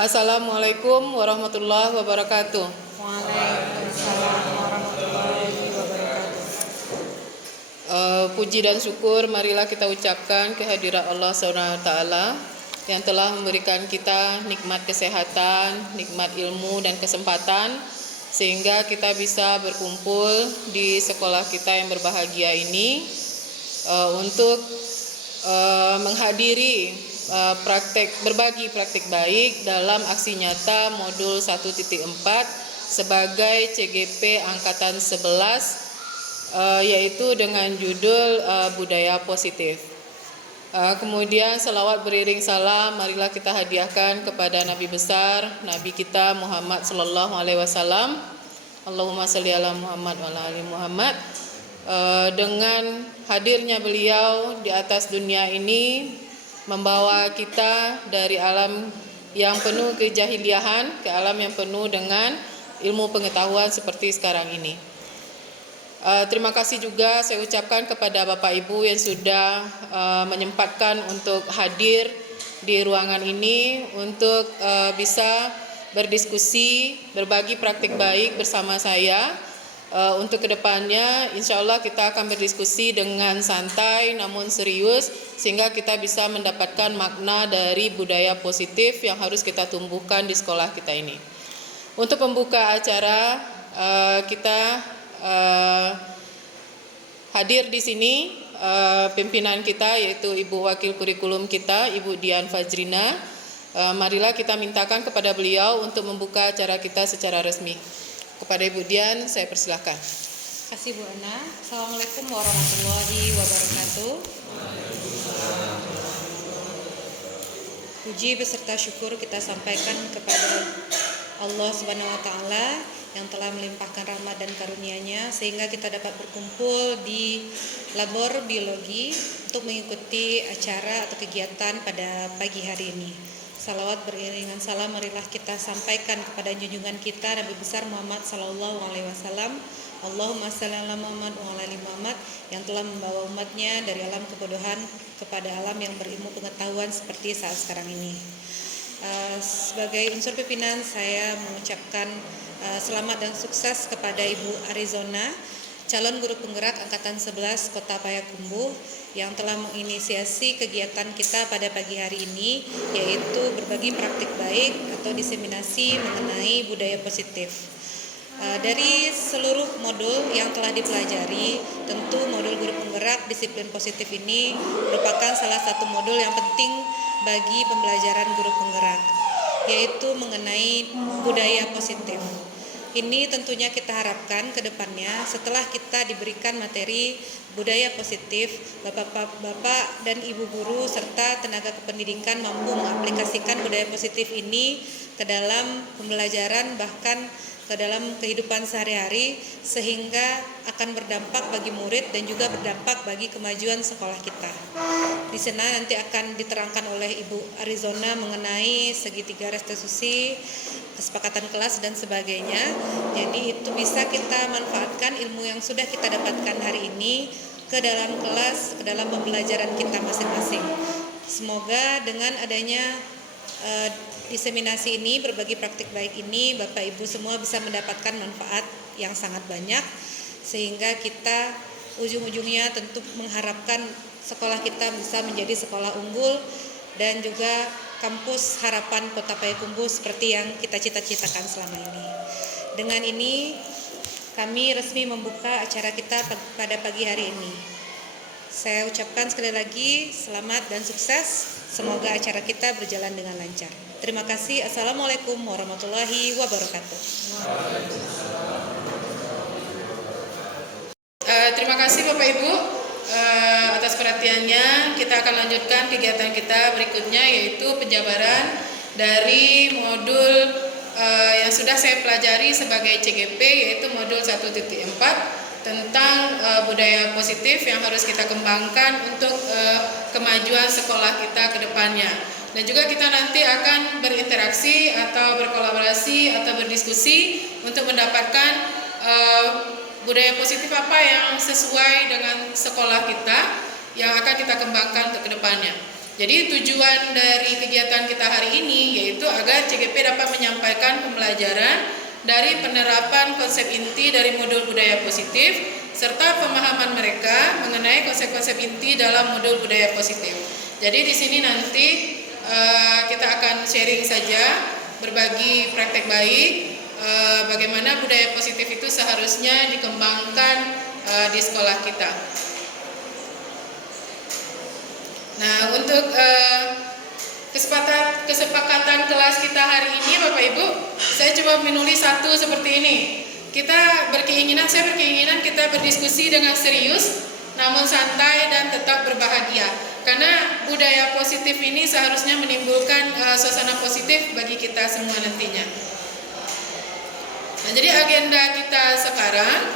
Assalamualaikum warahmatullahi wabarakatuh. Waalaikumsalam warahmatullahi wabarakatuh. Puji dan syukur marilah kita ucapkan kehadirat Allah SWT yang telah memberikan kita nikmat kesehatan, nikmat ilmu dan kesempatan sehingga kita bisa berkumpul di sekolah kita yang berbahagia ini untuk menghadiri berbagi praktik baik dalam aksi nyata modul 1.4 sebagai CGP angkatan 11 yaitu dengan judul budaya positif. Kemudian salawat beriring salam marilah kita hadiahkan kepada Nabi besar, Nabi kita Muhammad sallallahu alaihi wasallam. Allahumma shalli ala Muhammad wa ala ali Muhammad. Dengan hadirnya beliau di atas dunia ini membawa kita dari alam yang penuh kejahiliahan ke alam yang penuh dengan ilmu pengetahuan seperti sekarang ini. Terima kasih juga saya ucapkan kepada Bapak Ibu yang sudah menyempatkan untuk hadir di ruangan ini untuk bisa berdiskusi, berbagi praktik baik bersama saya. Untuk kedepannya insya Allah kita akan berdiskusi dengan santai namun serius sehingga kita bisa mendapatkan makna dari budaya positif yang harus kita tumbuhkan di sekolah kita ini. Untuk membuka acara kita hadir di sini pimpinan kita yaitu Ibu Wakil Kurikulum kita Ibu Dian Fajrina. Marilah kita mintakan kepada beliau untuk membuka acara kita secara resmi. Kepada Ibu Dian, saya persilahkan. Terima kasih Bu Ana. Assalamualaikum warahmatullahi wabarakatuh. Puji beserta syukur kita sampaikan kepada Allah Subhanahu wa taala yang telah melimpahkan rahmat dan karunia-Nya sehingga kita dapat berkumpul di labor biologi untuk mengikuti acara atau kegiatan pada pagi hari ini. Salawat beriringan salam marilah kita sampaikan kepada junjungan kita Nabi besar Muhammad sallallahu alaihi wasallam. Allahumma shalli ala Muhammad wa ala ali Muhammad yang telah membawa umatnya dari alam kebodohan kepada alam yang berilmu pengetahuan seperti saat sekarang ini. Sebagai unsur pimpinan saya mengucapkan selamat dan sukses kepada Ibu Arizona, calon guru penggerak angkatan 11 Kota Payakumbuh yang telah menginisiasi kegiatan kita pada pagi hari ini, yaitu berbagi praktik baik atau diseminasi mengenai budaya positif. Dari seluruh modul yang telah dipelajari, tentu modul guru penggerak disiplin positif ini merupakan salah satu modul yang penting bagi pembelajaran guru penggerak, yaitu mengenai budaya positif. Ini tentunya kita harapkan ke depannya setelah kita diberikan materi budaya positif, Bapak dan Ibu guru serta tenaga kependidikan mampu mengaplikasikan budaya positif ini ke dalam pembelajaran bahkan ke dalam kehidupan sehari-hari sehingga akan berdampak bagi murid dan juga berdampak bagi kemajuan sekolah kita. Di sana nanti akan diterangkan oleh Ibu Arizona mengenai segitiga restitusi, kesepakatan kelas dan sebagainya. Jadi itu bisa kita manfaatkan ilmu yang sudah kita dapatkan hari ini ke dalam kelas, ke dalam pembelajaran kita masing-masing. Semoga dengan adanya diseminasi ini, berbagi praktik baik ini, Bapak Ibu semua bisa mendapatkan manfaat yang sangat banyak sehingga kita ujung-ujungnya tentu mengharapkan sekolah kita bisa menjadi sekolah unggul dan juga kampus harapan Kota Payakumbuh seperti yang kita cita-citakan selama ini. Dengan ini kami resmi membuka acara kita pada pagi hari ini. Saya ucapkan sekali lagi selamat dan sukses. Semoga acara kita berjalan dengan lancar. Terima kasih. Assalamualaikum warahmatullahi wabarakatuh. Terima kasih Bapak Ibu atas perhatiannya. Kita akan lanjutkan kegiatan kita berikutnya yaitu penjabaran dari modul yang sudah saya pelajari sebagai CGP yaitu modul 1.4 tentang budaya positif yang harus kita kembangkan untuk kemajuan sekolah kita ke depannya. Dan juga kita nanti akan berinteraksi atau berkolaborasi atau berdiskusi untuk mendapatkan budaya positif apa yang sesuai dengan sekolah kita yang akan kita kembangkan untuk ke depannya. Jadi tujuan dari kegiatan kita hari ini yaitu agar CGP dapat menyampaikan pembelajaran dari penerapan konsep inti dari modul budaya positif serta pemahaman mereka mengenai konsep-konsep inti dalam modul budaya positif. Jadi di sini nanti kita akan sharing saja, berbagi praktek baik bagaimana budaya positif itu seharusnya dikembangkan di sekolah kita. Nah, untuk kesepakatan kelas kita hari ini Bapak Ibu, saya coba menulis satu seperti ini. Saya berkeinginan kita berdiskusi dengan serius, namun santai dan tetap berbahagia. Karena budaya positif ini seharusnya menimbulkan suasana positif bagi kita semua nantinya. Nah, jadi agenda kita sekarang,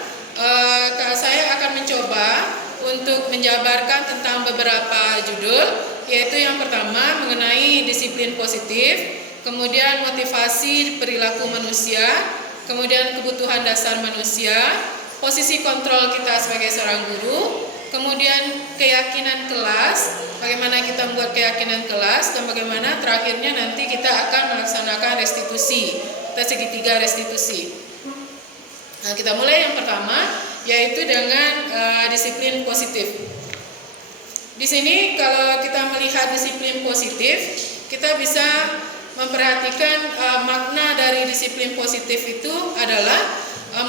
saya akan mencoba untuk menjabarkan tentang beberapa judul, yaitu yang pertama mengenai disiplin positif, kemudian motivasi perilaku manusia, kemudian kebutuhan dasar manusia, posisi kontrol kita sebagai seorang guru, kemudian keyakinan kelas, bagaimana kita membuat keyakinan kelas, dan bagaimana terakhirnya nanti kita akan melaksanakan restitusi, atau segitiga restitusi. Nah, kita mulai yang pertama, yaitu dengan disiplin positif. Di sini kalau kita melihat disiplin positif, kita bisa memperhatikan makna dari disiplin positif itu adalah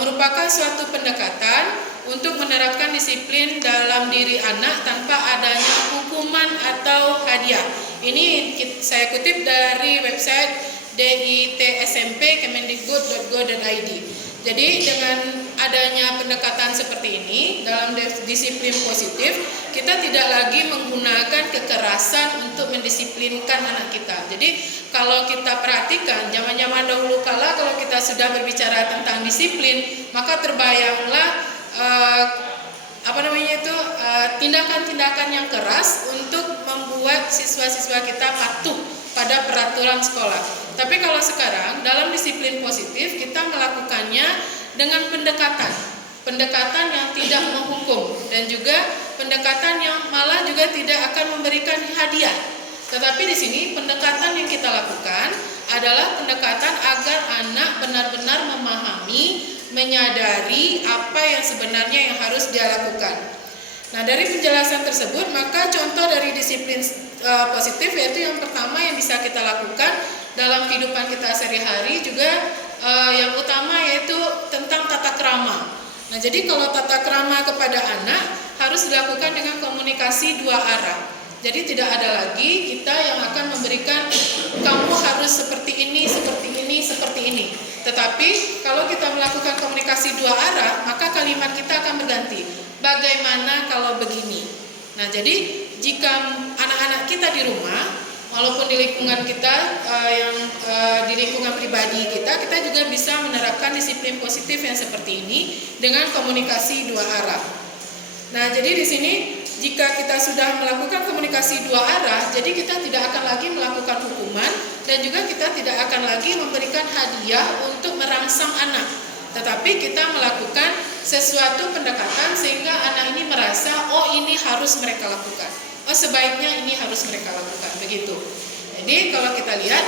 merupakan suatu pendekatan untuk menerapkan disiplin dalam diri anak tanpa adanya hukuman atau hadiah. Ini saya kutip dari website ditsmp.kemendikbud.go.id. Jadi dengan adanya pendekatan seperti ini dalam disiplin positif, kita tidak lagi menggunakan kekerasan untuk mendisiplinkan anak kita. Jadi kalau kita perhatikan zaman-zaman dahulu kala, kalau kita sudah berbicara tentang disiplin, maka terbayanglah tindakan-tindakan yang keras untuk membuat siswa-siswa kita patuh pada peraturan sekolah. Tapi kalau sekarang dalam disiplin positif kita melakukannya dengan pendekatan yang tidak menghukum dan juga pendekatan yang malah juga tidak akan memberikan hadiah. Tetapi di sini pendekatan yang kita lakukan adalah pendekatan agar anak benar-benar memahami, menyadari apa yang sebenarnya yang harus dia lakukan. Nah, dari penjelasan tersebut, maka contoh dari disiplin positif yaitu yang pertama yang bisa kita lakukan dalam kehidupan kita sehari-hari juga yang utama yaitu tentang tata krama. Nah, jadi kalau tata krama kepada anak harus dilakukan dengan komunikasi dua arah. Jadi tidak ada lagi kita yang akan memberikan kamu harus seperti ini, seperti ini, seperti ini. Tetapi kalau kita melakukan komunikasi dua arah, maka kalimat kita akan berganti. Bagaimana kalau begini? Nah, jadi jika anak-anak kita di rumah, walaupun di lingkungan kita di lingkungan pribadi kita juga bisa menerapkan disiplin positif yang seperti ini dengan komunikasi dua arah. Nah, jadi di sini jika kita sudah melakukan komunikasi dua arah, jadi kita tidak akan lagi melakukan hukuman dan juga kita tidak akan lagi memberikan hadiah untuk merangsang anak. Tetapi kita melakukan sesuatu pendekatan sehingga anak ini merasa, oh ini harus mereka lakukan, oh sebaiknya ini harus mereka lakukan, begitu. Jadi kalau kita lihat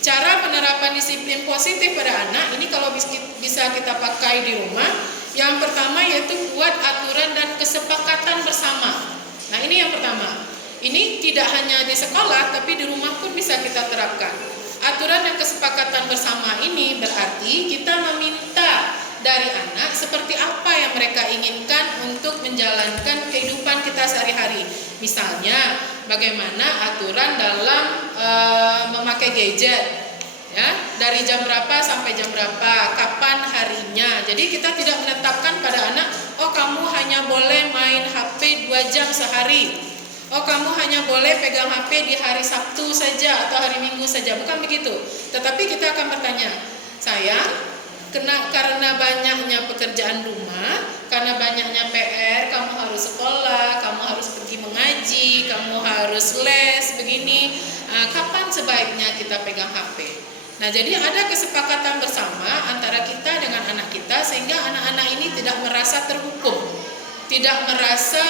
cara penerapan disiplin positif pada anak ini kalau bisa kita pakai di rumah, yang pertama yaitu buat aturan dan kesepakatan bersama. Nah, ini yang pertama. Ini tidak hanya di sekolah tapi di rumah pun bisa kita terapkan. Aturan dan kesepakatan bersama ini berarti kita meminta dari anak seperti apa yang mereka inginkan untuk menjalankan kehidupan kita sehari-hari. Misalnya, bagaimana aturan dalam memakai gadget, ya, dari jam berapa sampai jam berapa, kapan harinya. Jadi kita tidak menetapkan pada anak, oh kamu hanya boleh main HP 2 jam sehari. Oh kamu hanya boleh pegang HP di hari Sabtu saja atau hari Minggu saja, bukan begitu. Tetapi kita akan bertanya, sayang, karena banyaknya pekerjaan rumah, karena banyaknya PR, kamu harus sekolah, kamu harus pergi mengaji, kamu harus les, begini, kapan sebaiknya kita pegang HP? Nah, jadi ada kesepakatan bersama antara kita dengan anak kita sehingga anak-anak ini tidak merasa terhukum, tidak merasa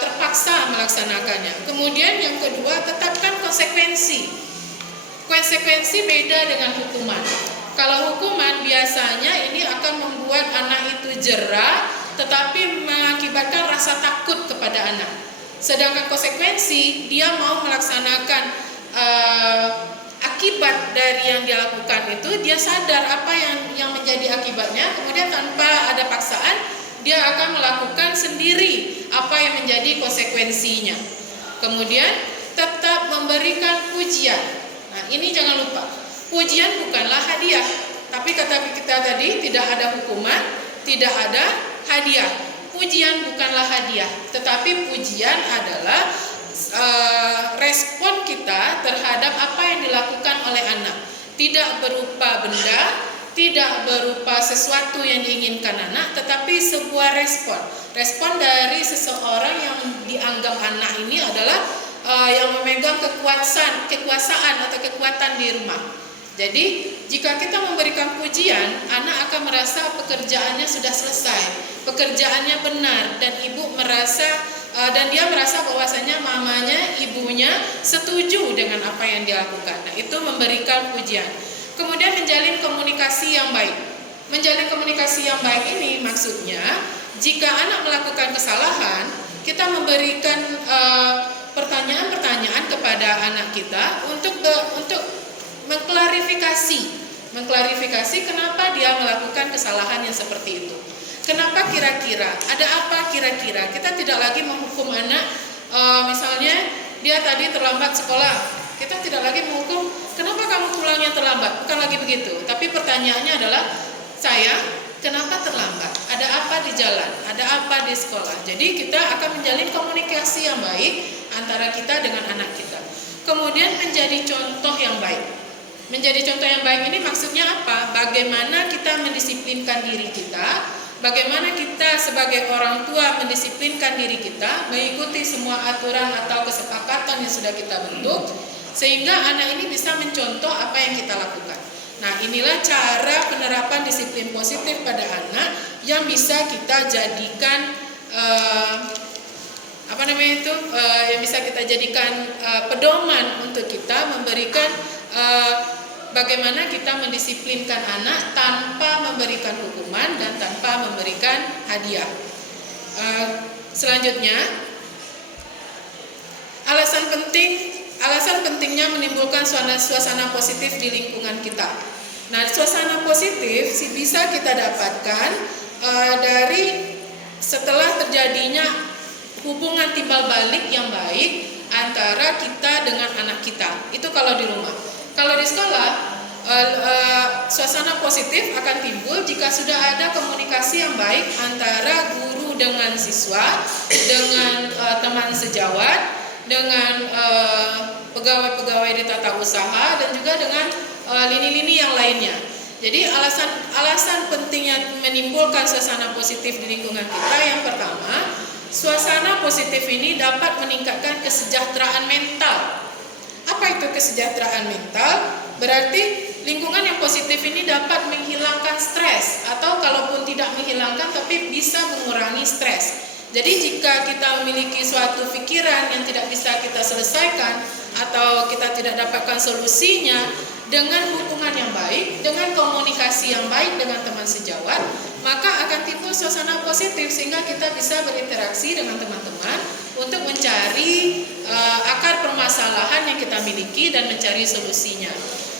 terpaksa melaksanakannya. Kemudian yang kedua, tetapkan konsekuensi. Konsekuensi beda dengan hukuman. Kalau hukuman biasanya ini akan membuat anak itu jera, tetapi mengakibatkan rasa takut kepada anak. Sedangkan konsekuensi, dia mau melaksanakan akibat dari yang dia lakukan itu, dia sadar apa yang menjadi akibatnya, kemudian tanpa ada paksaan, dia akan melakukan sendiri apa yang menjadi konsekuensinya. Kemudian tetap memberikan pujian. Nah, ini jangan lupa, pujian bukanlah hadiah, tapi kata kita tadi, tidak ada hukuman, tidak ada hadiah. Pujian bukanlah hadiah, tetapi pujian adalah respon kita terhadap apa yang dilakukan oleh anak. Tidak berupa benda, tidak berupa sesuatu yang diinginkan anak, tetapi sebuah respon. Respon dari seseorang yang dianggap anak ini adalah yang memegang kekuasaan atau kekuatan di rumah. Jadi jika kita memberikan pujian, anak akan merasa pekerjaannya sudah selesai, pekerjaannya benar, dan ibu merasa dan dia merasa bahwasanya mamanya, ibunya setuju dengan apa yang dia lakukan. Nah, itu memberikan pujian. Kemudian menjalin komunikasi yang baik. Menjalin komunikasi yang baik ini maksudnya, jika anak melakukan kesalahan, kita memberikan pertanyaan-pertanyaan kepada anak kita untuk mengklarifikasi kenapa dia melakukan kesalahan yang seperti itu. Kenapa kira-kira? Ada apa kira-kira? Kita tidak lagi menghukum anak, misalnya dia tadi terlambat sekolah. Kita tidak lagi menghukum, kenapa kamu pulangnya terlambat? Bukan lagi begitu. Tapi pertanyaannya adalah, sayang, kenapa terlambat? Ada apa di jalan? Ada apa di sekolah? Jadi kita akan menjalin komunikasi yang baik antara kita dengan anak kita. Kemudian menjadi contoh yang baik. Menjadi contoh yang baik ini maksudnya apa? Bagaimana kita mendisiplinkan diri kita, bagaimana kita sebagai orang tua mendisiplinkan diri kita, mengikuti semua aturan atau kesepakatan yang sudah kita bentuk, sehingga anak ini bisa mencontoh apa yang kita lakukan. Nah, inilah cara penerapan disiplin positif pada anak yang bisa kita jadikan yang bisa kita jadikan pedoman untuk kita memberikan bagaimana kita mendisiplinkan anak tanpa memberikan hukuman dan tanpa memberikan hadiah. Selanjutnya, alasan pentingnya menimbulkan suasana positif di lingkungan kita. Nah, suasana positif bisa kita dapatkan dari setelah terjadinya hubungan timbal balik yang baik antara kita dengan anak kita. Itu kalau di rumah. Kalau di sekolah, suasana positif akan timbul jika sudah ada komunikasi yang baik antara guru dengan siswa, dengan teman sejawat, dengan pegawai-pegawai di tata usaha, dan juga dengan lini-lini yang lainnya. Jadi alasan pentingnya menimbulkan suasana positif di lingkungan kita, yang pertama, suasana positif ini dapat meningkatkan kesejahteraan mental. Apa itu kesejahteraan mental? Berarti lingkungan yang positif ini dapat menghilangkan stres, atau kalaupun tidak menghilangkan tapi bisa mengurangi stres. Jadi jika kita memiliki suatu pikiran yang tidak bisa kita selesaikan atau kita tidak dapatkan solusinya, dengan hubungan yang baik, dengan komunikasi yang baik dengan teman sejawat, maka akan timbul suasana positif sehingga kita bisa berinteraksi dengan teman-teman untuk mencari akar permasalahan yang kita miliki dan mencari solusinya.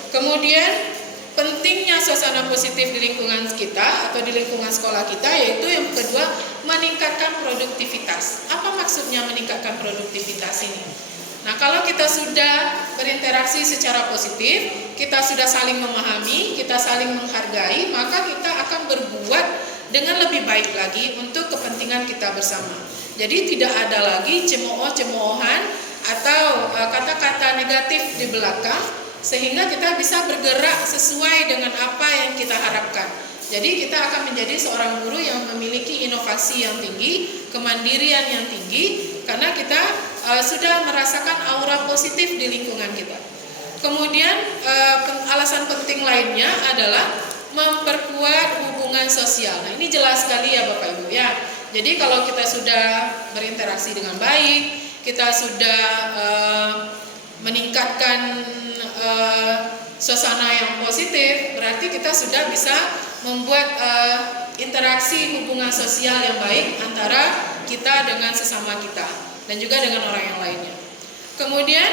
Kemudian pentingnya suasana positif di lingkungan kita atau di lingkungan sekolah kita, yaitu yang kedua, meningkatkan produktivitas. Apa maksudnya meningkatkan produktivitas ini? Nah, kalau kita sudah berinteraksi secara positif, kita sudah saling memahami, kita saling menghargai, maka kita akan berbuat dengan lebih baik lagi untuk kepentingan kita bersama. Jadi tidak ada lagi cemooh-cemoohan atau kata-kata negatif di belakang, sehingga kita bisa bergerak sesuai dengan apa yang kita harapkan. Jadi kita akan menjadi seorang guru yang memiliki inovasi yang tinggi, kemandirian yang tinggi, karena kita sudah merasakan aura positif di lingkungan kita. Kemudian alasan penting lainnya adalah memperkuat hubungan sosial. Nah, ini jelas sekali ya Bapak Ibu ya. Jadi kalau kita sudah berinteraksi dengan baik, kita sudah meningkatkan suasana yang positif, berarti kita sudah bisa membuat interaksi hubungan sosial yang baik antara kita dengan sesama kita dan juga dengan orang yang lainnya. Kemudian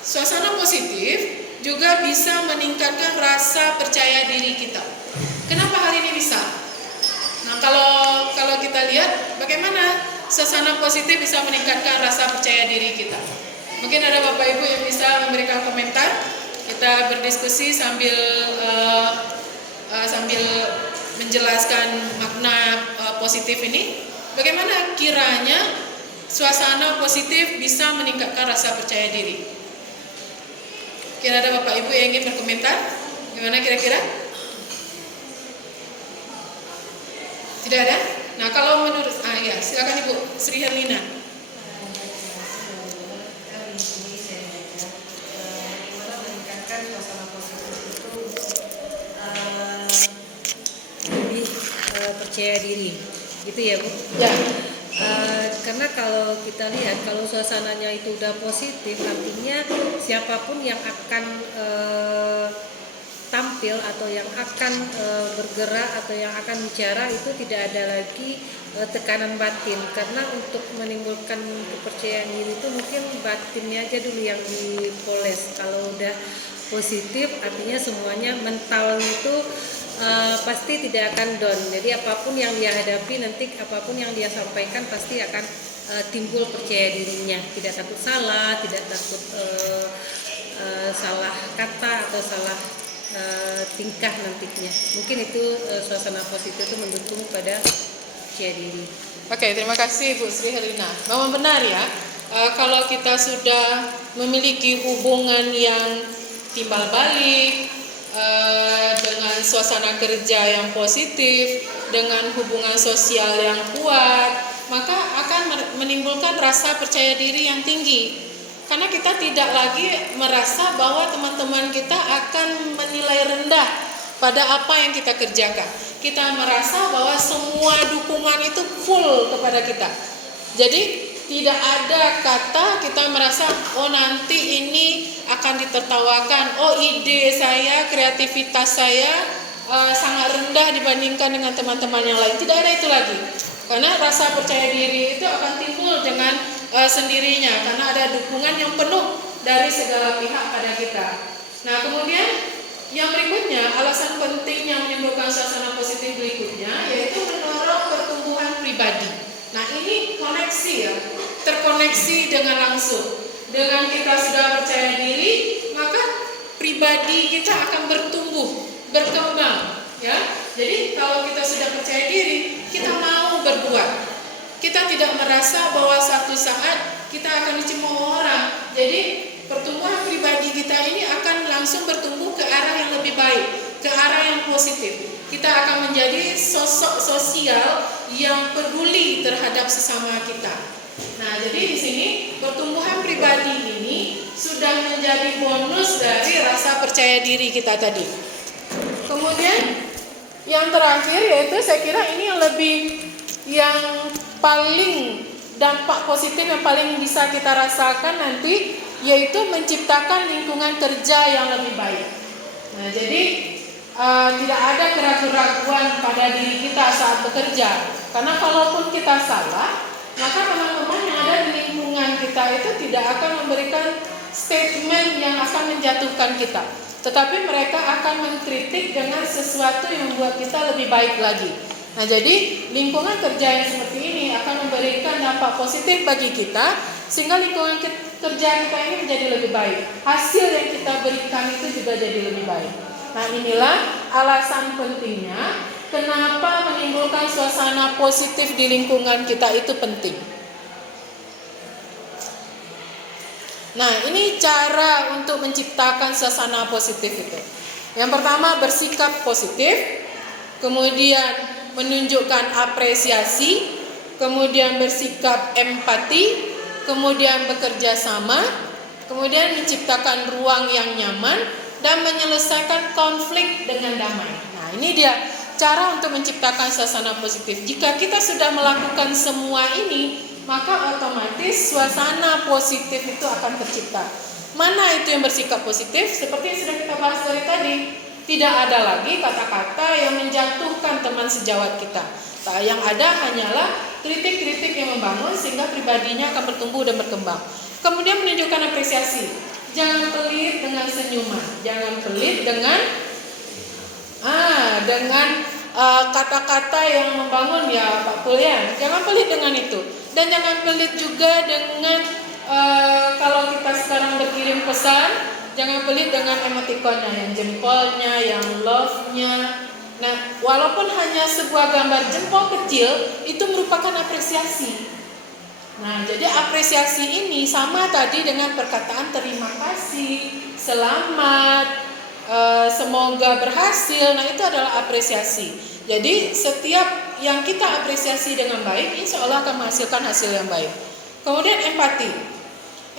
suasana positif juga bisa meningkatkan rasa percaya diri kita. Kenapa hal ini bisa? Nah, kalau kita lihat bagaimana suasana positif bisa meningkatkan rasa percaya diri kita. Mungkin ada Bapak Ibu yang bisa memberikan komentar. Kita berdiskusi sambil menjelaskan makna positif ini. Bagaimana kiranya suasana positif bisa meningkatkan rasa percaya diri? Kira ada Bapak Ibu yang ingin berkomentar? Gimana kira-kira? Tidak ada? Nah, kalau menurut ya, silakan Ibu Sri Herlina. Lebih percaya diri, gitu ya Bu? Ya. Karena kalau kita lihat, kalau suasananya itu udah positif, artinya siapapun yang akan tampil atau yang akan bergerak atau yang akan bicara itu tidak ada lagi tekanan batin. Karena untuk menimbulkan kepercayaan diri itu mungkin batinnya aja dulu yang dipoles. Kalau udah positif, artinya semuanya mental itu pasti tidak akan down. Jadi apapun yang dia hadapi nanti, apapun yang dia sampaikan pasti akan timbul percaya dirinya. Tidak takut salah, tidak takut salah kata atau salah tingkah nantinya. Mungkin itu suasana positif itu mendukung pada percaya diri. Oke, terima kasih Bu Sri Herlina. Memang benar ya, kalau kita sudah memiliki hubungan yang timbal balik, dengan suasana kerja yang positif, dengan hubungan sosial yang kuat, maka akan menimbulkan rasa percaya diri yang tinggi. Karena kita tidak lagi merasa bahwa teman-teman kita akan menilai rendah pada apa yang kita kerjakan. Kita merasa bahwa semua dukungan itu full kepada kita. Jadi tidak ada kata kita merasa, oh nanti ini akan ditertawakan, oh ide saya, kreativitas saya sangat rendah dibandingkan dengan teman-teman yang lain. Tidak ada itu lagi. Karena rasa percaya diri itu akan timbul dengan sendirinya, karena ada dukungan yang penuh dari segala pihak pada kita. Nah, kemudian yang berikutnya, alasan penting yang menimbulkan suasana positif berikutnya yaitu mendorong pertumbuhan pribadi. Nah, ini koneksi ya, terkoneksi dengan langsung. Dengan kita sudah percaya diri, maka pribadi kita akan bertumbuh, berkembang, ya. Jadi kalau kita sudah percaya diri, kita mau berbuat. Kita tidak merasa bahwa satu saat kita akan dicemooh orang. Jadi pertumbuhan pribadi kita ini akan langsung bertumbuh ke arah yang lebih baik, ke arah yang positif. Kita akan menjadi sosok sosial yang peduli terhadap sesama kita. Nah, jadi di sini pertumbuhan pribadi ini sudah menjadi bonus dari rasa percaya diri kita tadi. Kemudian yang terakhir yaitu saya kira ini yang paling dampak positif yang paling bisa kita rasakan nanti, yaitu menciptakan lingkungan kerja yang lebih baik. Nah, jadi tidak ada keraguan-keraguan pada diri kita saat bekerja. Karena kalaupun kita salah, maka teman-teman yang ada di lingkungan kita itu tidak akan memberikan statement yang akan menjatuhkan kita. Tetapi mereka akan mengkritik dengan sesuatu yang membuat kita lebih baik lagi. Nah, jadi lingkungan kerja yang seperti ini akan memberikan dampak positif bagi kita, sehingga lingkungan kerja kita ini menjadi lebih baik. Hasil yang kita berikan itu juga jadi lebih baik. Nah, inilah alasan pentingnya kenapa menimbulkan suasana positif di lingkungan kita itu penting. Nah, ini cara untuk menciptakan suasana positif itu. Yang pertama, bersikap positif, kemudian menunjukkan apresiasi, kemudian bersikap empati, kemudian bekerja sama, kemudian menciptakan ruang yang nyaman, dan menyelesaikan konflik dengan damai. Nah, ini dia cara untuk menciptakan suasana positif. Jika kita sudah melakukan semua ini, maka otomatis suasana positif itu akan tercipta. Mana itu yang bersikap positif? Seperti yang sudah kita bahas dari tadi, tidak ada lagi kata-kata yang menjatuhkan teman sejawat kita. Yang ada hanyalah kritik-kritik yang membangun sehingga pribadinya akan bertumbuh dan berkembang. Kemudian menunjukkan apresiasi. Jangan pelit dengan senyuman, jangan pelit dengan kata-kata yang membangun ya Pak Pul ya. Jangan pelit dengan itu. Dan jangan pelit juga dengan kalau kita sekarang berkirim pesan, jangan pelit dengan emotikonnya, yang jempolnya, yang love-nya. Nah, walaupun hanya sebuah gambar jempol kecil, itu merupakan apresiasi. Nah, jadi apresiasi ini sama tadi dengan perkataan terima kasih, selamat, semoga berhasil. Nah, itu adalah apresiasi. Jadi setiap yang kita apresiasi dengan baik, insya Allah akan menghasilkan hasil yang baik. Kemudian empati.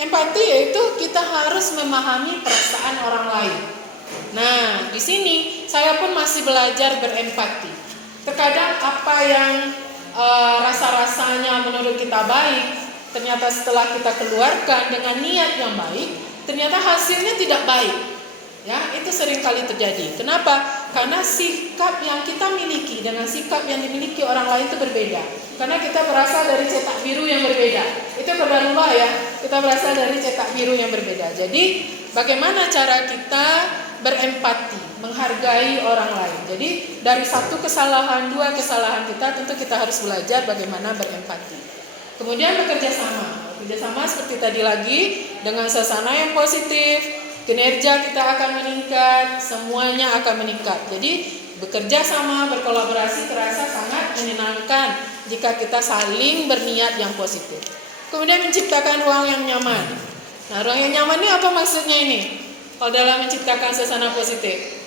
Empati yaitu kita harus memahami perasaan orang lain. Nah, di sini saya pun masih belajar berempati. Terkadang apa yang rasa-rasanya menurut kita baik, ternyata setelah kita keluarkan dengan niat yang baik, ternyata hasilnya tidak baik. Ya, itu sering kali terjadi. Kenapa? Karena sikap yang kita miliki dengan sikap yang dimiliki orang lain itu berbeda. Karena kita berasal dari cetak biru yang berbeda. Itu qadarullah ya. Kita berasal dari cetak biru yang berbeda. Jadi, bagaimana cara kita berempati, menghargai orang lain. Jadi, dari satu kesalahan, dua kesalahan kita, tentu kita harus belajar bagaimana berempati. Kemudian bekerja sama. Bekerja sama seperti tadi lagi dengan suasana yang positif. Kinerja kita akan meningkat, semuanya akan meningkat. Jadi bekerja sama, berkolaborasi terasa sangat menyenangkan jika kita saling berniat yang positif. Kemudian menciptakan ruang yang nyaman. Nah, ruang yang nyaman ini apa maksudnya ini? Kalau dalam menciptakan suasana positif,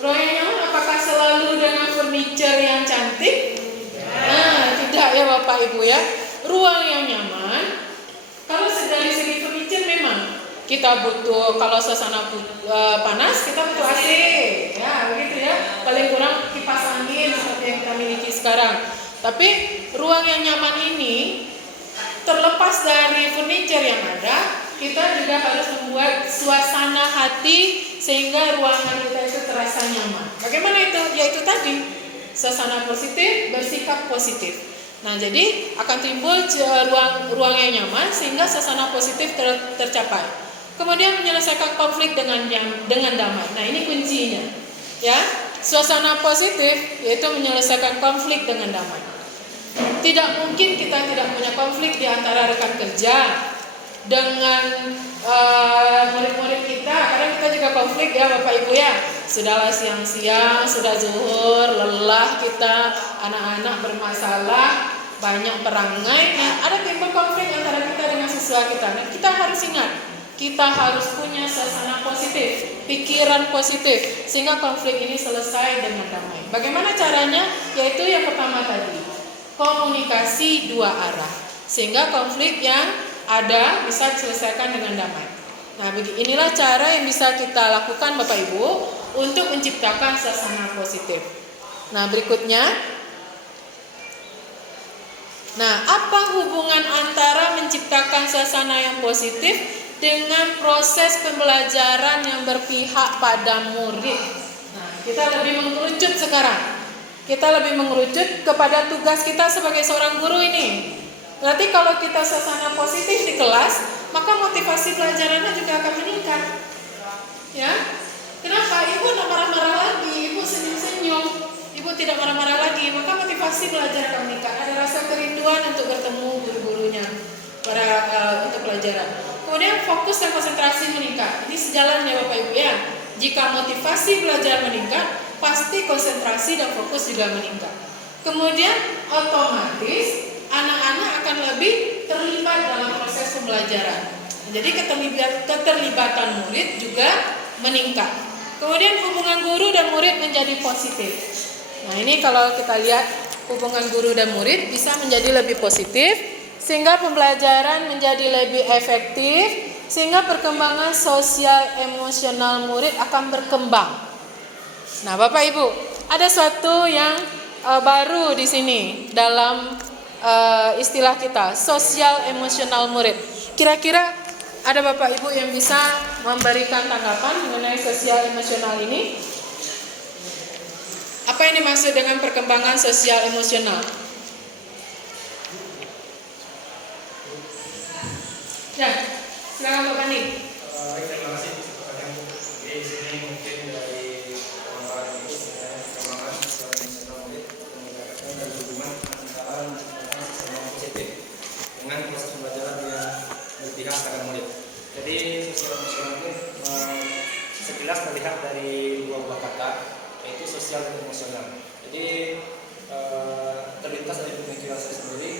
ruang yang nyaman apakah selalu dengan furniture yang cantik? Nah, tidak ya Bapak Ibu ya. Ruang yang nyaman, kalau dari segi furniture memang kita butuh, kalau suasana panas kita butuh AC, ya begitu ya. Paling kurang kipas angin seperti yang kita miliki sekarang. Tapi ruang yang nyaman ini terlepas dari furniture yang ada, kita juga harus membuat suasana hati sehingga ruangan kita itu terasa nyaman. Bagaimana itu? Yaitu tadi suasana positif, bersikap positif. Nah, jadi akan timbul ruang yang nyaman sehingga suasana positif tercapai. Kemudian menyelesaikan konflik dengan damai. Nah, ini kuncinya. Ya, suasana positif yaitu menyelesaikan konflik dengan damai. Tidak mungkin kita tidak punya konflik di antara rekan kerja dengan murid-murid kita. Karena kita juga konflik ya Bapak Ibu ya. Sudahlah siang-siang, sudah zuhur, lelah kita, anak-anak bermasalah, banyak perangai. Nah, ada timbul konflik antara kita dengan siswa kita. Nah, kita harus ingat, kita harus punya suasana positif, pikiran positif, sehingga konflik ini selesai dengan damai. Bagaimana caranya? Yaitu yang pertama tadi, komunikasi dua arah, sehingga konflik yang ada bisa diselesaikan dengan damai. Nah, inilah cara yang bisa kita lakukan Bapak Ibu untuk menciptakan suasana positif. Nah, berikutnya, apa hubungan antara menciptakan suasana yang positif dengan proses pembelajaran yang berpihak pada murid? Nah, kita lebih mengerucut sekarang. Kita lebih mengerucut kepada tugas kita sebagai seorang guru ini. Berarti kalau kita suasana positif di kelas, maka motivasi pelajarannya juga akan meningkat. Ya, kenapa? Ibu tidak marah-marah lagi, ibu senyum-senyum, ibu tidak marah-marah lagi, maka motivasi belajar akan meningkat. Ada rasa kerinduan untuk bertemu guru-gurunya untuk pelajaran. Kemudian fokus dan konsentrasi meningkat. Ini sejalan ya Bapak Ibu ya. Jika motivasi belajar meningkat, pasti konsentrasi dan fokus juga meningkat. Kemudian otomatis anak-anak akan lebih terlibat dalam proses pembelajaran. Jadi keterlibatan murid juga meningkat. Kemudian hubungan guru dan murid menjadi positif. Nah, ini kalau kita lihat hubungan guru dan murid bisa menjadi lebih positif, sehingga pembelajaran menjadi lebih efektif, sehingga perkembangan sosial emosional murid akan berkembang. Nah, Bapak Ibu, ada suatu yang baru di sini dalam istilah kita, sosial emosional murid. Kira-kira ada Bapak Ibu yang bisa memberikan tanggapan mengenai sosial emosional ini? Apa yang dimaksud dengan perkembangan sosial emosional? Ya, silakan Pak Pandi. Terima kasih kesempatan di sini mungkin dari pemaparan itu sebenarnya perkembangan sosial emosional murid menggunakan dan hubungan antara menciptakan sosial yang positif dengan proses pembelajaran yang berpihak pada murid. Jadi sosial emosional murid sekilas melihat dari dua buah kata, yaitu sosial dan emosional. Jadi terlintas dari pemikiran saya sendiri,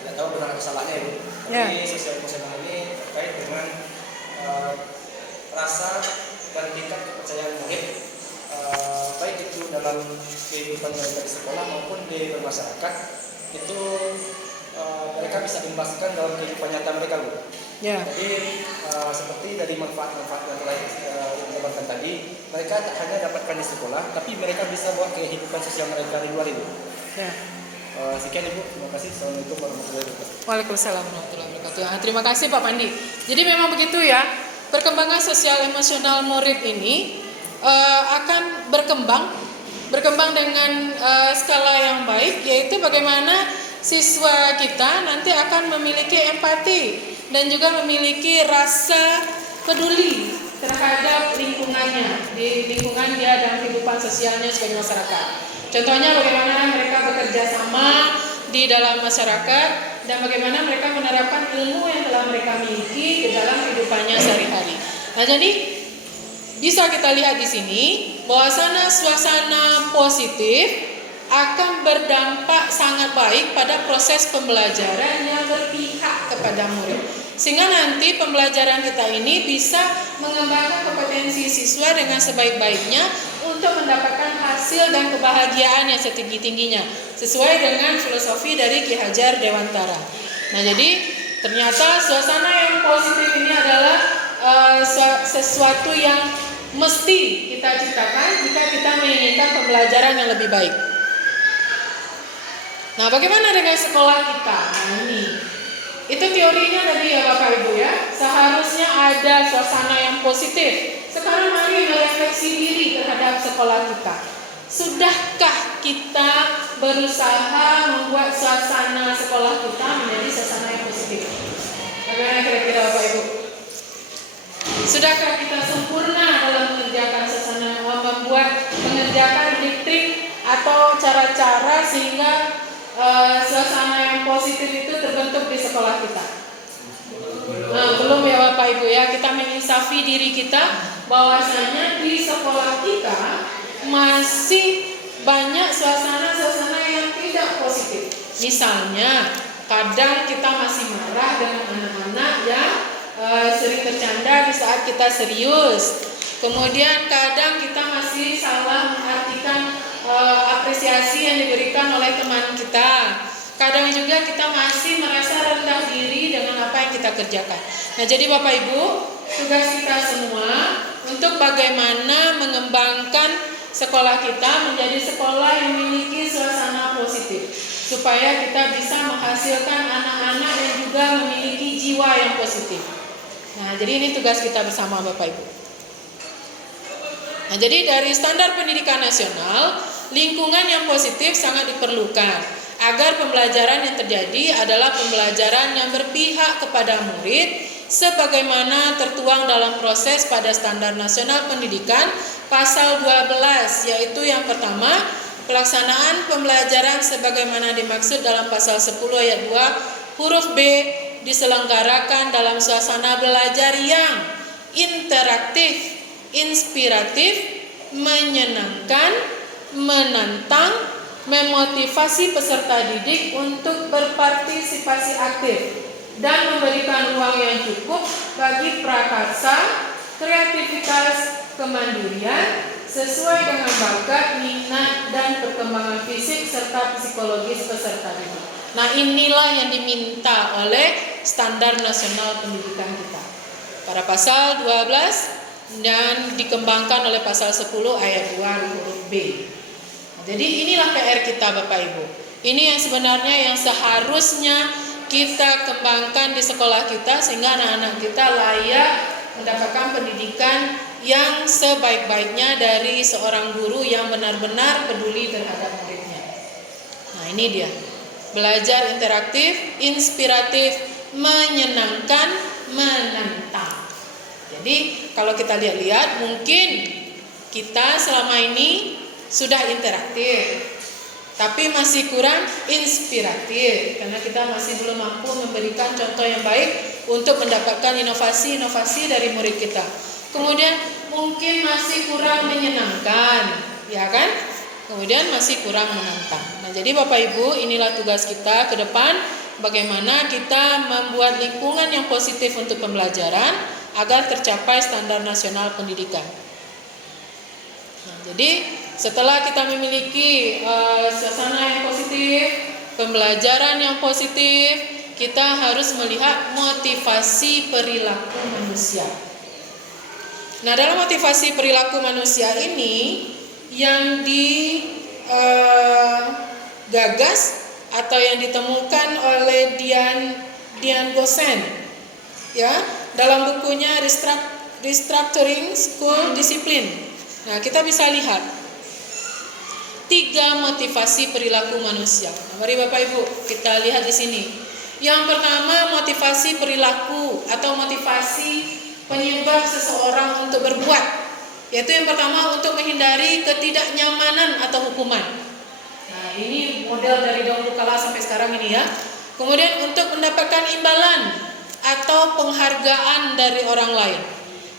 tidak tahu benar atau salahnya itu. Tapi sosial emosional ini terkait dengan rasa dan tingkat kepercayaan murid, baik itu dalam kehidupan mereka di sekolah maupun di bermasyarakat, itu mereka bisa dimasukkan dalam kehidupan nyata mereka, Bu. Ya. Jadi seperti dari manfaat-manfaat yang telah dikatakan tadi, mereka tak hanya dapatkan di sekolah, tapi mereka bisa bawa kehidupan sosial mereka di luar itu. Ya. Sekian Ibu, terima kasih. Assalamualaikum warahmatullahi wabarakatuh. Waalaikumsalam warahmatullahi wabarakatuh. Terima kasih Pak Pandi. Jadi memang begitu ya, perkembangan sosial emosional murid ini akan berkembang dengan skala yang baik, yaitu bagaimana siswa kita nanti akan memiliki empati dan juga memiliki rasa peduli terhadap lingkungannya, di lingkungan dia dan kehidupan sosialnya sebagai masyarakat. Contohnya bagaimana mereka bekerja sama di dalam masyarakat dan bagaimana mereka menerapkan ilmu yang telah mereka miliki di dalam kehidupannya sehari-hari. Nah, jadi bisa kita lihat di sini bahwa suasana positif akan berdampak sangat baik pada proses pembelajaran yang berpihak kepada murid. Sehingga nanti pembelajaran kita ini bisa mengembangkan kompetensi siswa dengan sebaik-baiknya untuk mendapatkan hasil dan kebahagiaan yang setinggi-tingginya sesuai dengan filosofi dari Ki Hajar Dewantara. Nah, jadi ternyata suasana yang positif ini adalah sesuatu yang mesti kita ciptakan jika kita menginginkan pembelajaran yang lebih baik. Nah, bagaimana dengan sekolah kita? Nah, ini itu teorinya tadi ya Bapak Ibu ya. Seharusnya ada suasana yang positif. Sekarang mari merefleksi diri terhadap sekolah kita. Sudahkah kita berusaha membuat suasana sekolah kita menjadi suasana yang positif? Bagaimana kira-kira Bapak Ibu? Sudahkah kita sempurna dalam mengerjakan suasana, mengerjakan diktik atau cara-cara sehingga suasana yang positif itu terbentuk di sekolah kita? Nah, belum ya Bapak Ibu ya. Kita menginsafi diri kita bahwasanya di sekolah kita masih banyak suasana-suasana yang tidak positif. Misalnya, kadang kita masih marah dengan anak-anak yang sering bercanda di saat kita serius. Kemudian kadang kita masih salah mengartikan apresiasi yang diberikan oleh teman kita. Kadang juga kita masih merasa rendah diri dengan apa yang kita kerjakan. Nah, jadi Bapak Ibu, tugas kita semua untuk bagaimana mengembangkan sekolah kita menjadi sekolah yang memiliki suasana positif, supaya kita bisa menghasilkan anak-anak yang juga memiliki jiwa yang positif. Nah, jadi ini tugas kita bersama Bapak Ibu. Nah, jadi dari standar pendidikan nasional, lingkungan yang positif sangat diperlukan agar pembelajaran yang terjadi adalah pembelajaran yang berpihak kepada murid sebagaimana tertuang dalam proses pada standar nasional pendidikan pasal 12, yaitu yang pertama, pelaksanaan pembelajaran sebagaimana dimaksud dalam pasal 10 ayat 2 huruf B diselenggarakan dalam suasana belajar yang interaktif, inspiratif, menyenangkan, menantang, memotivasi peserta didik untuk berpartisipasi aktif dan memberikan ruang yang cukup bagi prakarsa, kreativitas, kemandirian sesuai dengan bakat, minat, dan perkembangan fisik serta psikologis peserta didik. Nah, inilah yang diminta oleh standar nasional pendidikan kita. Pada pasal 12 dan dikembangkan oleh pasal 10 ayat 2 huruf B. Jadi inilah PR kita Bapak Ibu. Ini yang sebenarnya yang seharusnya kita kembangkan di sekolah kita sehingga anak-anak kita layak mendapatkan pendidikan yang sebaik-baiknya dari seorang guru yang benar-benar peduli terhadap muridnya. Nah, ini dia. Belajar interaktif, inspiratif, menyenangkan, menantang. Jadi, kalau kita lihat-lihat mungkin kita selama ini sudah interaktif, tapi masih kurang inspiratif karena kita masih belum mampu memberikan contoh yang baik untuk mendapatkan inovasi-inovasi dari murid kita. Kemudian mungkin masih kurang menyenangkan, ya kan? Kemudian masih kurang menantang. Nah, jadi Bapak Ibu, inilah tugas kita ke depan, bagaimana kita membuat lingkungan yang positif untuk pembelajaran agar tercapai standar nasional pendidikan. Nah, jadi setelah kita memiliki suasana yang positif, pembelajaran yang positif, kita harus melihat motivasi perilaku manusia. Nah, dalam motivasi perilaku manusia ini yang digagas atau yang ditemukan oleh Dian Gosen, ya, dalam bukunya Restructuring School Discipline. Nah, kita bisa lihat 3 motivasi perilaku manusia. Nah, mari Bapak Ibu kita lihat di sini. Yang pertama, motivasi perilaku atau motivasi penyebab seseorang untuk berbuat. Yaitu yang pertama untuk menghindari ketidaknyamanan atau hukuman. Nah, ini model dari dahulu kala sampai sekarang ini ya. Kemudian untuk mendapatkan imbalan atau penghargaan dari orang lain.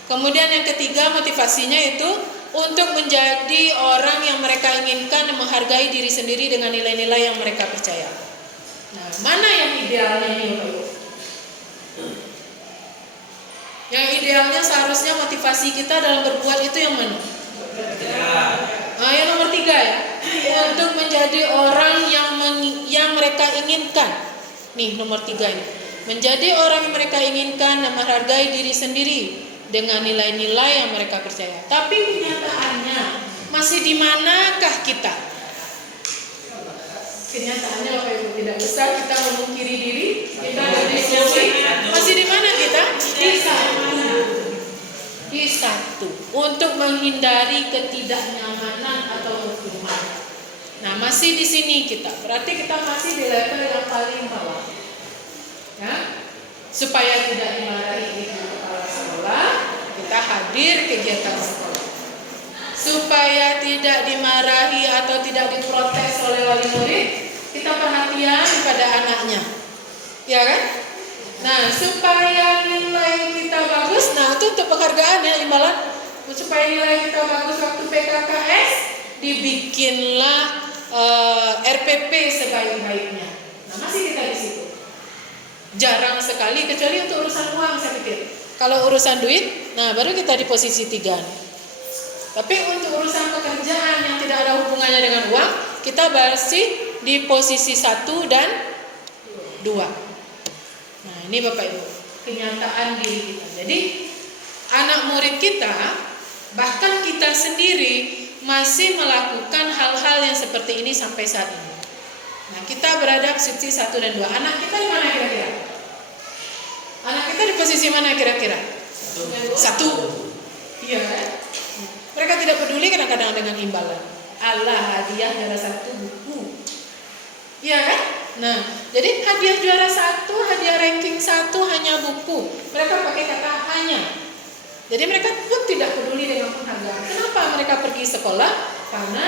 Kemudian yang ketiga motivasinya itu untuk menjadi orang yang mereka inginkan dan menghargai diri sendiri dengan nilai-nilai yang mereka percaya. Nah, mana yang idealnya ini Bapak Ibu? Yang idealnya seharusnya motivasi kita dalam berbuat itu yang mana? Nah, yang nomor 3 ya, untuk menjadi orang yang mereka inginkan. Nih nomor 3 ini, menjadi orang yang mereka inginkan dan menghargai diri sendiri dengan nilai-nilai yang mereka percaya. Tapi kenyataannya masih di manakah kita? Kenyataannya Bapak Ibu, tidak bisa kita memungkiri diri, kita berdiskusi. Masih di mana kita? Di satu. Untuk menghindari ketidaknyamanan atau hukuman. Nah, masih di sini kita. Berarti kita masih di level yang paling bawah. Ya. Supaya tidak dimarahi ibu kepala sekolah, kita hadir kegiatan sekolah. Supaya tidak dimarahi atau tidak diprotes oleh wali murid, kita perhatian pada anaknya, ya kan? Nah, supaya nilai kita bagus, nah itu untuk penghargaan ya, imbalan. Supaya nilai kita bagus waktu PKKS, dibikinlah RPP sebaik-baiknya. Nah, masih kita di situ. Jarang sekali, kecuali untuk urusan uang saya pikir. Kalau urusan duit, nah baru kita di posisi 3. Tapi untuk urusan pekerjaan yang tidak ada hubungannya dengan uang, kita masih di posisi 1 dan 2. Nah, ini Bapak Ibu, kenyataan diri kita. Jadi, anak murid kita, bahkan kita sendiri masih melakukan hal-hal yang seperti ini sampai saat ini. Nah, kita berada di posisi 1 dan 2. Anak kita di mana kira-kira? Anak kita di posisi mana kira-kira? 1. Iya kan? Mereka tidak peduli kadang-kadang dengan imbalan. Allah, hadiah juara 1 buku. Iya kan? Nah, jadi hadiah juara 1, hadiah ranking 1 hanya buku. Mereka pakai kata hanya. Jadi mereka pun tidak peduli dengan penghargaan. Kenapa mereka pergi sekolah? Karena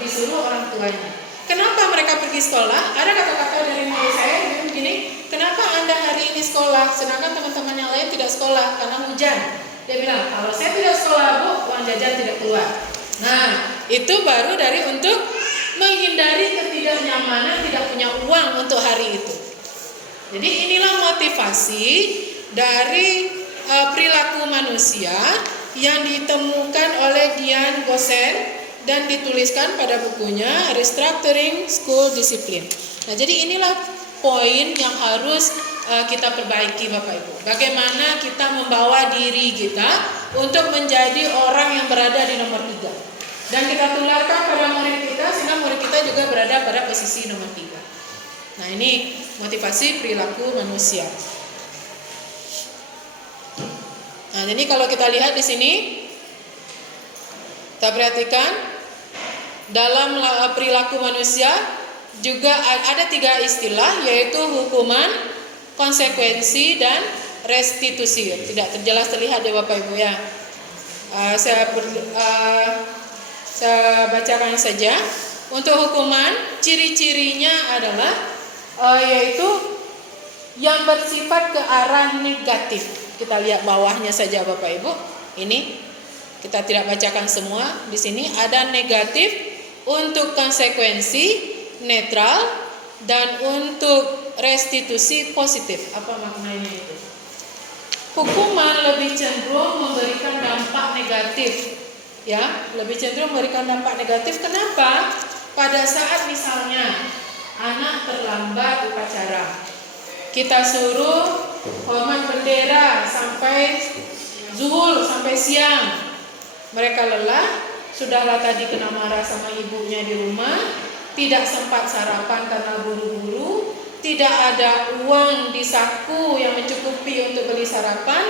disuruh orang tuanya. Kenapa mereka pergi sekolah? Ada kata-kata dari murid saya yang begini, kenapa Anda hari ini sekolah sedangkan teman-teman yang lain tidak sekolah karena hujan? Dia bilang, kalau saya tidak sekolah Bu, uang jajan tidak keluar. Nah, itu baru dari untuk menghindari ketidaknyamanan, tidak punya uang untuk hari itu. Jadi inilah motivasi dari perilaku manusia yang ditemukan oleh Dian Gosen dan dituliskan pada bukunya Restructuring School Discipline. Nah, jadi inilah poin yang harus kita perbaiki Bapak Ibu. Bagaimana kita membawa diri kita untuk menjadi orang yang berada di nomor 3. Dan kita tularkan pada murid kita sehingga murid kita juga berada pada posisi nomor 3. Nah, ini motivasi perilaku manusia. Nah, jadi kalau kita lihat di sini, kita perhatikan dalam perilaku manusia juga ada 3 istilah, yaitu hukuman, konsekuensi, dan restitusi. Tidak terjelas terlihat ya Bapak Ibu ya. Saya bacakan saja. Untuk hukuman, ciri-cirinya adalah yaitu yang bersifat ke arah negatif. Kita lihat bawahnya saja Bapak Ibu. Ini kita tidak bacakan semua. Di sini ada negatif, untuk konsekuensi netral, dan untuk restitusi positif. Apa maknanya itu? Hukuman lebih cenderung memberikan dampak negatif. Ya, lebih cenderung memberikan dampak negatif. Kenapa? Pada saat misalnya anak terlambat upacara, kita suruh hormat bendera sampai zuhur, sampai siang. Mereka lelah, sudahlah tadi kena marah sama ibunya di rumah, tidak sempat sarapan karena buru-buru, tidak ada uang di saku yang mencukupi untuk beli sarapan,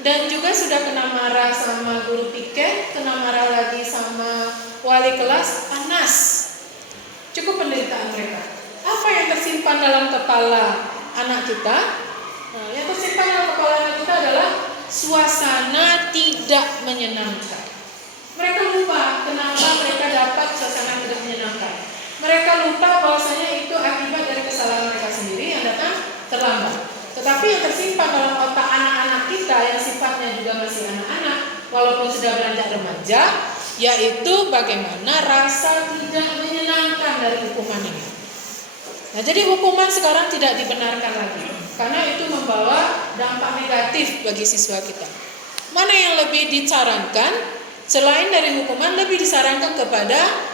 dan juga sudah kena marah sama guru piket, kena marah lagi sama wali kelas, panas. Cukup penderitaan mereka. Apa yang tersimpan dalam kepala anak kita? Nah, yang tersimpan dalam kepala anak kita adalah suasana tidak menyenangkan. Mereka lupa kenapa mereka dapat suasana tidak menyenangkan. Mereka lupa bahwasanya itu akibat dari kesalahan mereka sendiri yang datang terlambat. Tetapi yang tersimpan dalam otak anak-anak kita yang sifatnya juga masih anak-anak, walaupun sudah beranjak remaja, yaitu bagaimana rasa tidak menyenangkan dari hukuman ini. Nah, jadi hukuman sekarang tidak dibenarkan lagi, karena itu membawa dampak negatif bagi siswa kita. Mana yang lebih disarankan? Selain dari hukuman, lebih disarankan kepada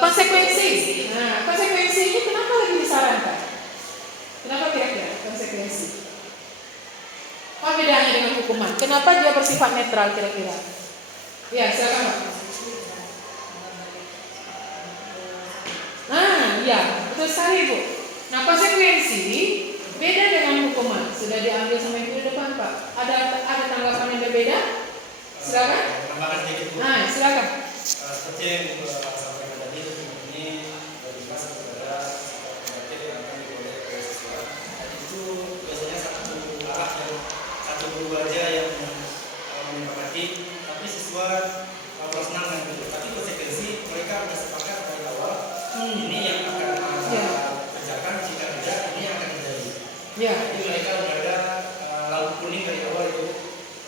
konsekuensi. Nah, konsekuensi ini kenapa lebih disarankan? Kenapa kira-kira konsekuensi? Apa bedanya dengan hukuman? Kenapa dia bersifat netral kira-kira? Ya, silakan Pak. Nah, ya, betul sekali Bu. Nah, konsekuensi beda dengan hukuman. Sudah diambil sama Ibu di depan Pak. Ada tanggapan yang berbeda? Silakan. Nah, silakan. Seperti yang sampaikan tadi, ini lebih pas kepada negatif yang akan diboleh oleh siswa. Itu biasanya satu arah yang satu guru aja yang menyepakati, tapi siswa kurang senang dengan itu. Tapi konsekuensi mereka sudah sepakat dari awal. Ini yang akan kerjakan, jika tidak ini yang akan terjadi. Ya. Jadi mereka sudah ada lampu kuning dari awal itu,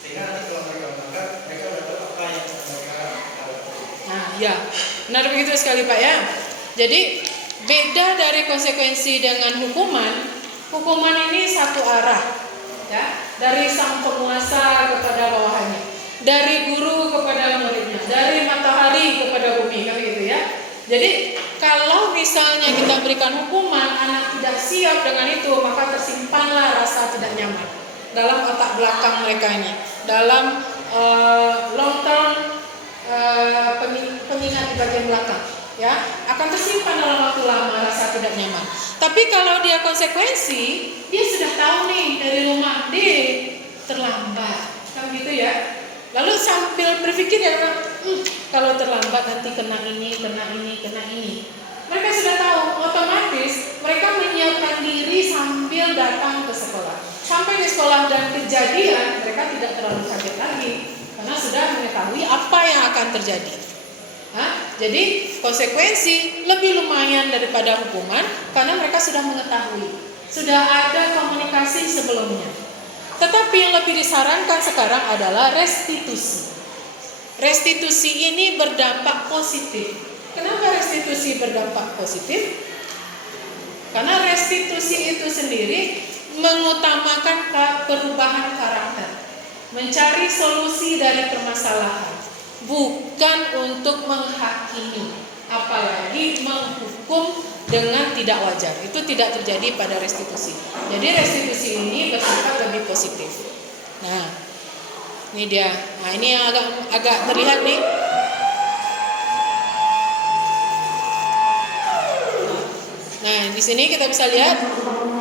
sehingga nanti kalau mereka melanggar, mereka sudah tahu apa yang mereka lakukan. Nah, ya, benar begitu sekali Pak ya. Jadi beda dari konsekuensi dengan hukuman. Hukuman ini satu arah, ya, dari sang penguasa kepada bawahannya, dari guru kepada muridnya, dari matahari kepada bumi, kan gitu ya. Jadi kalau misalnya kita berikan hukuman, anak tidak siap dengan itu, maka tersimpanlah rasa tidak nyaman dalam otak belakang mereka ini, dalam long term pengingat di bagian belakang, ya, akan tersimpan dalam waktu lama rasa tidak nyaman. Tapi kalau dia konsekuensi, dia sudah tahu nih dari rumah, dia terlambat, kan gitu ya. Lalu sambil berpikir ya, kalau terlambat nanti kena ini. Mereka sudah tahu, otomatis mereka menyiapkan diri sambil datang ke sekolah. Sampai di sekolah dan kejadian, mereka tidak terlalu kaget lagi, karena sudah mengetahui apa yang akan terjadi. Jadi konsekuensi lebih lumayan daripada hukuman, karena mereka sudah mengetahui, sudah ada komunikasi sebelumnya. Tetapi yang lebih disarankan sekarang adalah restitusi. Restitusi ini berdampak positif. Kenapa restitusi berdampak positif? Karena restitusi itu sendiri mengutamakan perubahan karakter, mencari solusi dari permasalahan, bukan untuk menghakimi, apalagi menghukum dengan tidak wajar. Itu tidak terjadi pada restitusi. Jadi restitusi ini bersifat lebih positif. Nah, ini dia. Nah, ini yang agak terlihat nih. Nah, di sini kita bisa lihat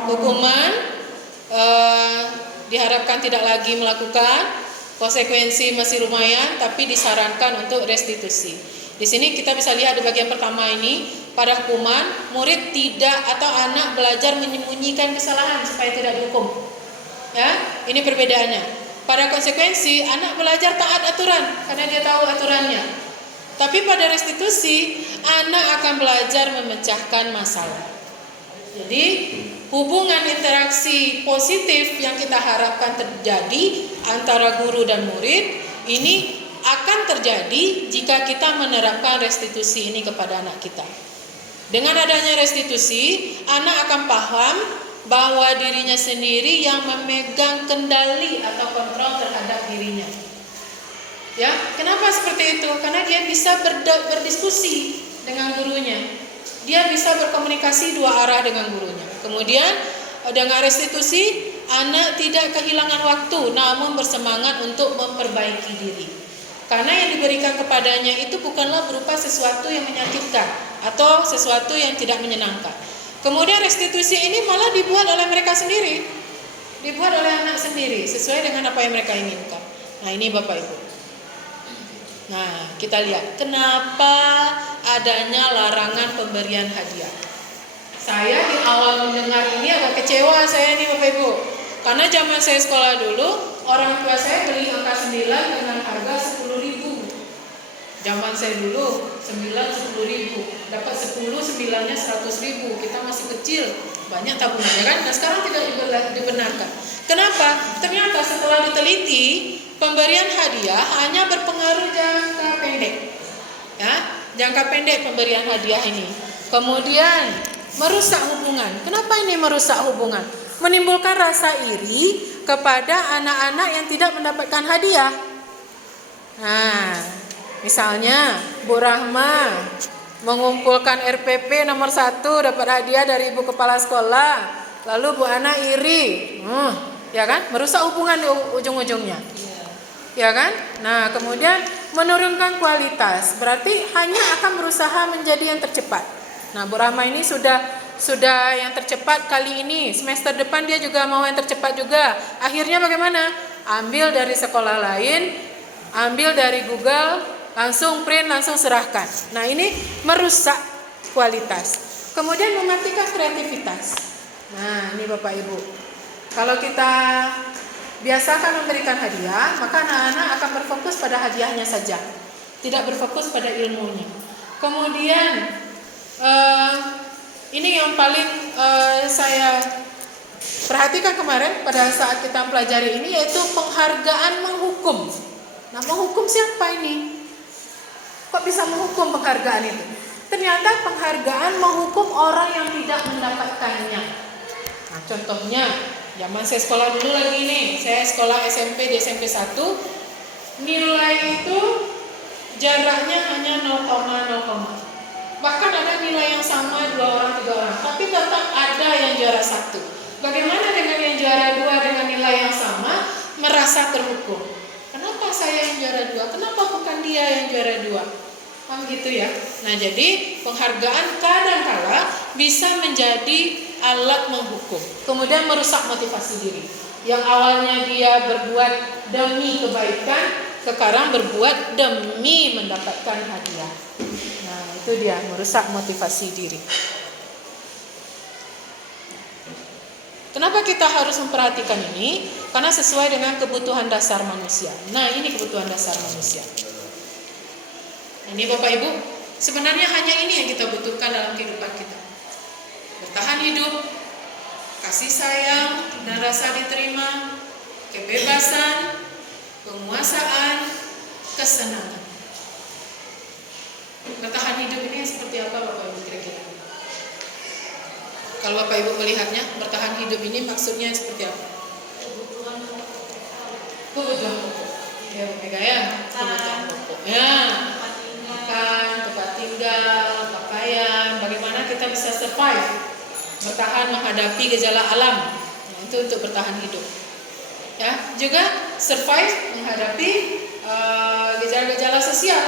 hukuman diharapkan tidak lagi melakukan, konsekuensi masih lumayan, tapi disarankan untuk restitusi. Di sini kita bisa lihat di bagian pertama ini, pada hukuman murid tidak atau anak belajar menyembunyikan kesalahan supaya tidak dihukum. Ya, ini perbedaannya. Pada konsekuensi anak belajar taat aturan karena dia tahu aturannya. Tapi pada restitusi anak akan belajar memecahkan masalah. Jadi hubungan interaksi positif yang kita harapkan terjadi antara guru dan murid ini akan terjadi jika kita menerapkan restitusi ini kepada anak kita. Dengan adanya restitusi, anak akan paham bahwa dirinya sendiri yang memegang kendali atau kontrol terhadap dirinya. Ya, kenapa seperti itu? Karena dia bisa berdiskusi dengan gurunya. Dia bisa berkomunikasi dua arah dengan gurunya. Kemudian dengan restitusi, anak tidak kehilangan waktu namun bersemangat untuk memperbaiki diri. Karena yang diberikan kepadanya itu bukanlah berupa sesuatu yang menyakitkan atau sesuatu yang tidak menyenangkan. Kemudian restitusi ini malah dibuat oleh mereka sendiri. Dibuat oleh anak sendiri sesuai dengan apa yang mereka inginkan. Nah, ini Bapak Ibu. Nah, kita lihat kenapa adanya larangan pemberian hadiah. Saya di awal mendengar ini agak kecewa saya nih Bapak Ibu. Karena zaman saya sekolah dulu, orang tua saya beli angka 9 dengan harga 10.000. Zaman saya dulu 9 10.000, dapat 10 9-nya 100.000. Kita masih kecil, banyak tabungannya kan. Nah, sekarang tidak dibenarkan. Kenapa? Ternyata setelah diteliti, pemberian hadiah hanya berpengaruh jangka pendek. Ya, jangka pendek pemberian hadiah ini. Kemudian merusak hubungan. Kenapa ini merusak hubungan? Menimbulkan rasa iri kepada anak-anak yang tidak mendapatkan hadiah. Nah, misalnya Bu Rahma mengumpulkan RPP nomor 1 dapat hadiah dari Ibu Kepala Sekolah, lalu Bu Ana iri, ya kan? Merusak hubungan di ujung-ujungnya. Ya kan? Nah, kemudian menurunkan kualitas, berarti hanya akan berusaha menjadi yang tercepat. Nah, Bu Rahma ini sudah yang tercepat kali ini, semester depan dia juga mau yang tercepat juga. Akhirnya bagaimana? Ambil dari sekolah lain, ambil dari Google, langsung print, langsung serahkan. Nah, ini merusak kualitas. Kemudian mematikan kreativitas. Nah, ini Bapak Ibu. Kalau kita biasakan memberikan hadiah, maka anak-anak akan berfokus pada hadiahnya saja, tidak berfokus pada ilmunya. Kemudian ini yang paling saya perhatikan kemarin pada saat kita pelajari ini, yaitu penghargaan menghukum. Nah, menghukum siapa ini? Kok bisa menghukum penghargaan itu? Ternyata penghargaan menghukum orang yang tidak mendapatkannya. Nah, contohnya zaman saya sekolah dulu lagi nih, saya sekolah SMP di SMP 1, nilai itu jaraknya hanya 0,0. Bahkan ada nilai yang sama 2 orang 3 orang, tapi tetap ada yang juara 1. Bagaimana dengan yang juara 2 dengan nilai yang sama merasa terhukum? Kenapa saya yang juara 2? Kenapa bukan dia yang juara 2? Gitu ya. Nah, jadi penghargaan kadang-kala bisa menjadi alat menghukum, kemudian merusak motivasi diri. Yang awalnya dia berbuat demi kebaikan, sekarang berbuat demi mendapatkan hadiah. Nah, itu dia, merusak motivasi diri. Kenapa kita harus memperhatikan ini? Karena sesuai dengan kebutuhan dasar manusia. Nah, ini kebutuhan dasar manusia. Ini Bapak Ibu, sebenarnya hanya ini yang kita butuhkan dalam kehidupan kita. Bertahan hidup, kasih sayang dan rasa diterima, kebebasan, penguasaan, kesenangan. Bertahan hidup ini seperti apa Bapak Ibu kira-kira? Kalau Bapak Ibu melihatnya, bertahan hidup ini maksudnya seperti apa? Kebutuhan pokok. Ya, Bapak ya, kebutuhan pokok. Ya, makan, tempat tinggal, pakaian. Bagaimana kita kita bisa survive, bertahan menghadapi gejala alam. Nah, itu untuk bertahan hidup. Ya, juga survive menghadapi gejala-gejala sosial.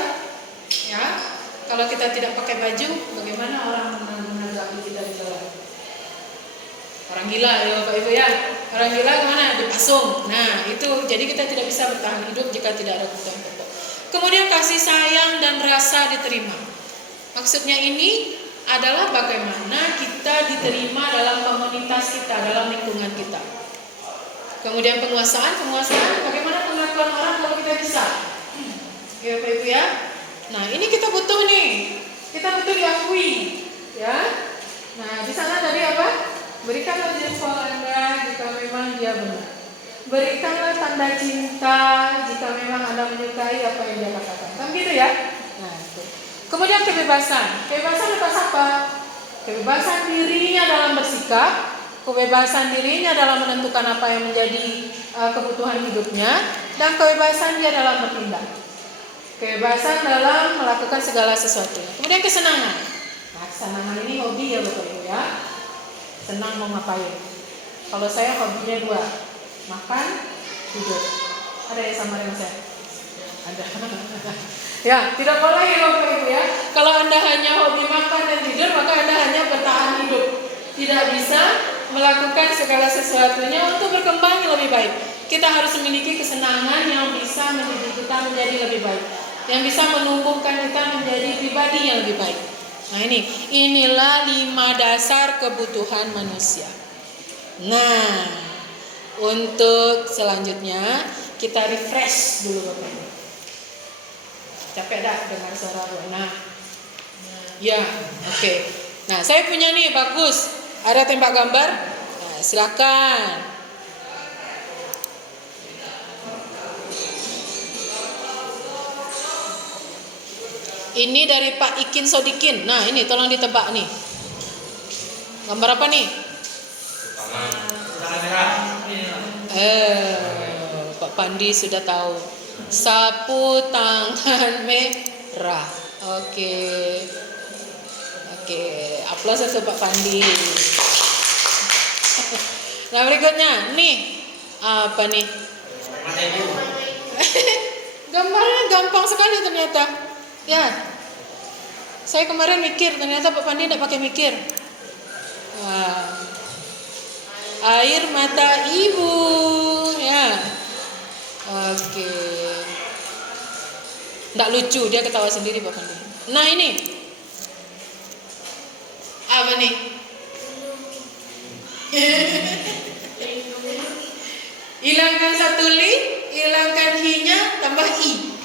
Ya, kalau kita tidak pakai baju, bagaimana orang menanggapi kita di jalan? Orang gila ya Bapak Ibu ya. Orang gila kemana? Dipasung. Nah, itu jadi kita tidak bisa bertahan hidup jika tidak ada kebutuhan pokok. Kemudian kasih sayang dan rasa diterima. Maksudnya ini adalah bagaimana kita diterima dalam komunitas kita, dalam lingkungan kita. Kemudian penguasaan, bagaimana pengakuan orang kalau kita bisa. Ya Bapak Ibu ya. Nah, ini kita butuh nih. Kita butuh diakui, ya. Nah, di sana tadi apa? Berikanlah jempol Anda jika memang dia benar. Berikanlah tanda cinta jika memang Anda menyukai apa yang dia katakan. Kan gitu ya? Nah, itu. Kemudian kebebasan. Kebebasan atas apa? Kebebasan dirinya dalam bersikap, kebebasan dirinya dalam menentukan apa yang menjadi kebutuhan hidupnya, dan kebebasan dia dalam bertindak. Kebebasan dalam melakukan segala sesuatu. Kemudian kesenangan. Nah, kesenangan ini hobi ya Bapak Ibu ya. Senang mau ngapain? Kalau saya hobinya 2, makan, tidur. Ada yang sama dengan saya? Ada. Ya, tidak boleh ya Bapak Ibu ya. Kalau Anda hanya hobi makan dan tidur, maka Anda hanya bertahan hidup. Tidak bisa melakukan segala sesuatunya untuk berkembang yang lebih baik. Kita harus memiliki kesenangan yang bisa mendidik kita menjadi lebih baik, yang bisa menumbuhkan kita menjadi pribadi yang lebih baik. Nah, inilah 5 dasar kebutuhan manusia. Nah, untuk selanjutnya kita refresh dulu Bapak Ibu. Capek dah dengar suara gue. Nah, ya, oke. Nah, saya punya nih bagus. Ada tembak gambar. Nah, silakan. Ini dari Pak Ikin Sodikin. Nah, ini tolong ditebak nih. Gambar apa nih? Pak Pandi sudah tahu. Sapu tangan merah. Oke. Aplaus untuk Pak Pandi. Nah, berikutnya nih. Apa nih? Gambarnya gampang sekali ternyata. Ya, saya kemarin mikir, ternyata Pak Pandi tidak pakai mikir. Wah. Air mata ibu, ya. Oke. Nggak lucu, dia ketawa sendiri Pak Pandi. Nah, ini apa nih? Hilangkan satu li, hilangkan hi-nya, tambah i.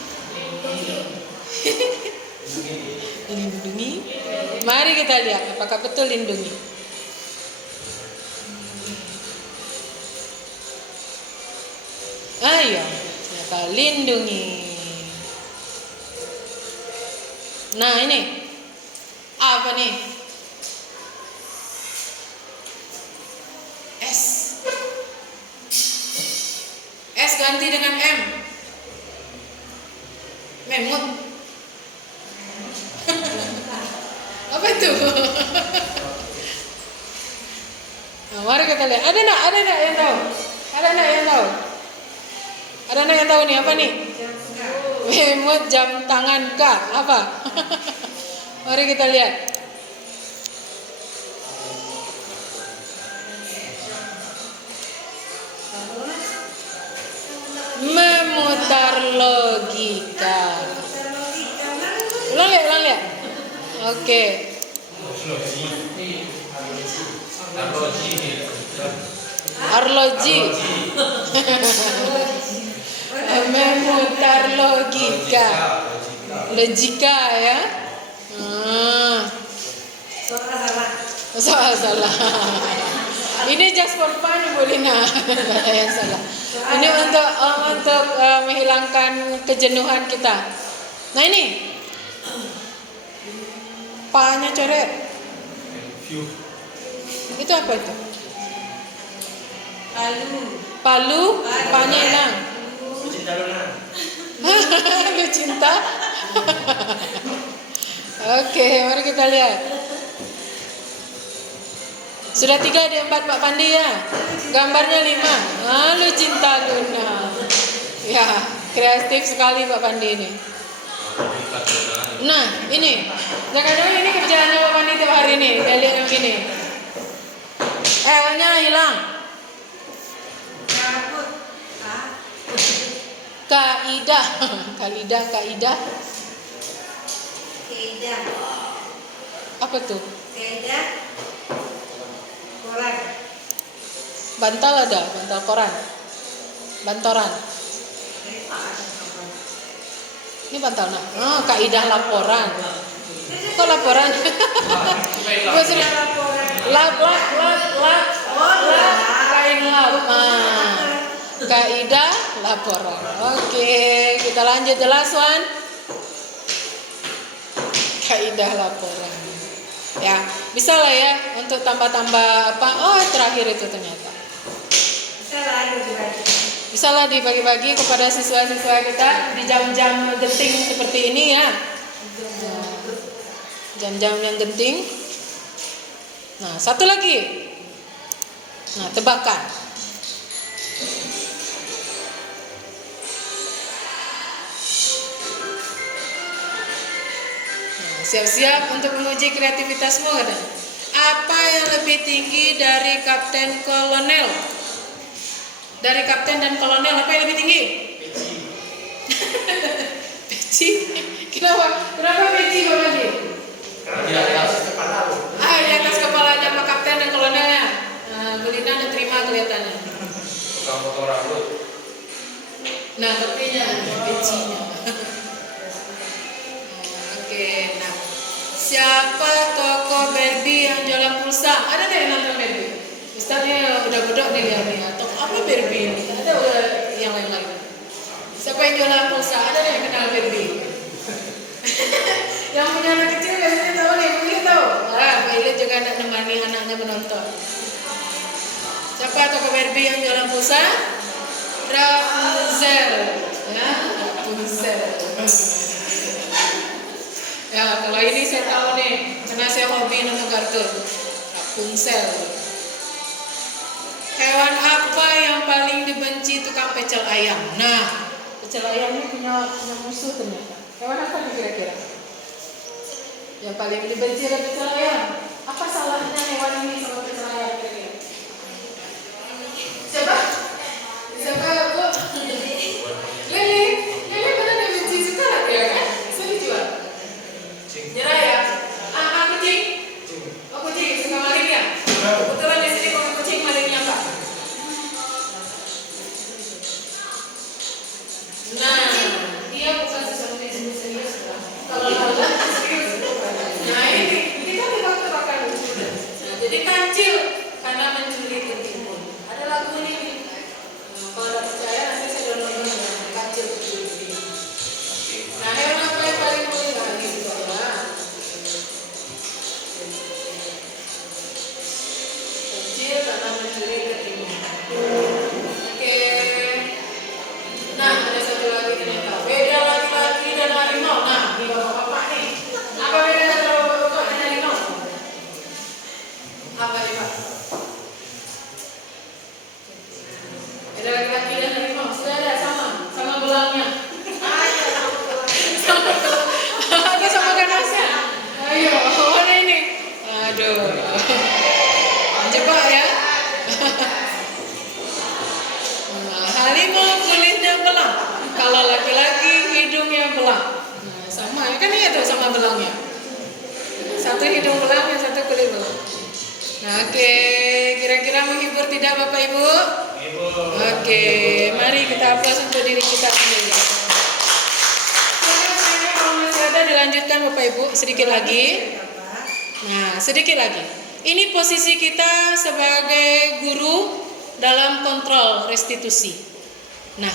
Lindungi. Mari kita lihat apakah betul lindungi. Ayo, ternyata lindungi. Nah, ini apa nih? S ganti dengan M. Memut. Apa itu? Nah, mari kita lihat. Ada enggak yang tahu? Ada enggak yang tahu nih apa nih? Memut jam tangan K. Apa? Mari kita lihat. Memutar logika. Ulang lihat. Oke. Arloji. Memutar logika. Logika ya. Soal salah. Ini just for fun Bu Lina. Yang salah. Ini untuk menghilangkan kejenuhan kita. Nah, ini P-nya coret. Itu apa itu? Palu. P-nya hilang. Lu cinta. Oke, mari kita lihat. Sudah 3 di 4 Pak Pandi ya. Gambarnya 5. Lu cinta Luna. Ya, kreatif sekali Pak Pandi ini. Nah, ini. Jangan-jangan ini kerjaannya Pak Pandi tiap hari nih. Dia lihat yang gini. L-nya hilang. Kaidah. Kaidah. Apa tuh? Koran. Bantal ada, bantal koran. Bantoran. Ini bantal nak. Oh, kaidah laporan. Kok laporan? Gua sudah lap. Kain lap. Kaidah laporan. Oke, kita lanjut jelas Wan. Kaidah laporan. Ya, bisa lah ya untuk tambah-tambah apa? Oh, terakhir itu ternyata. Bisa lah dibagi-bagi kepada siswa-siswa kita di jam-jam genting seperti ini ya. Jam-jam yang genting. Nah, satu lagi. Nah, tebakan. Nah, siap-siap untuk menguji kreativitasmu kadang. Apa yang lebih tinggi dari kapten kolonel? Dari kapten dan kolonel apa yang lebih tinggi? Peci. Kenapa peci Pak Mandi? Di atas kepala. Di atas kepalanya Pak Kapten dan kolonelnya. Belina udah terima kelihatannya. Tukang potong rambut. Nah, tepinya, pecinya. Oke, nah. Siapa tokoh Barbie yang jualan pulsa? Ada yang nonton Barbie? Ustaz nih udah bodoh nih lihat nih. Atau apa Barbie ini? Ada yang lain-lain. Siapa yang jualan pulsa? Ada yang kenal Barbie? Yang punya anak kecil biasanya tahu nih, mungkin tahu. Pak Ilil juga anak nemani anaknya menonton. Siapa tokoh Barbie yang jualan pulsa? Rapunzel. Ya, Rapunzel. Ya, kalau ini saya tahu nih, karena saya hobi nonton kartun. Rapunzel. Hewan apa yang paling dibenci tukang pecel ayam? Nah, pecel ayam ini punya musuh ternyata. Hewan apa kira-kira? Yang paling dibenci oleh pecel ayam. Apa salahnya hewan ini sama pecel ayam kira-kira? Siapa Bu? Lili benar dibenci sekali ya kan? Bisa dijual? Nyerah ya? Kucing? Oh kucing, suka maling ya? Kebetulan di sini kalau kucing malingnya Pak. Nah, dia bukan sesuatu yang serius lah. Kalau Allah serius. Nah ini kita tebak-tebakan lucu. Nah, jadi kancil karena mencuri ketimun. Ada lagu ini. Kalau tidak percaya nanti saya download kancil ketimun. Nah hewan apa yang paling mulia lagi juga ya? Kancil karena mencuri ketimun. Oke. Nah ada satu lagi ternyata. Beda laki-laki dan harimau. Nah ini bapak-bapak nih. Apa beda antara bapak-bapak dan harimau? Apa nih Pak? Beda laki-laki dan harimau. Sudah ada sama belangnya. Atau sama ganasnya. Ayo, mana ini? Aduh. Jebak ya. Harimau kulitnya belang. Kalau laki-laki hidungnya belang. Nah, sama ya kan ya tuh sama belangnya. Satu hidung belang, yang satu kulit belang. Nah, oke, kira-kira menghibur tidak Bapak Ibu? Oke, mari kita aplaus untuk diri kita sendiri. Kalau masih ada dilanjutkan Bapak Ibu sedikit lagi. Nah, sedikit lagi. Ini posisi kita sebagai guru dalam kontrol restitusi. Nah,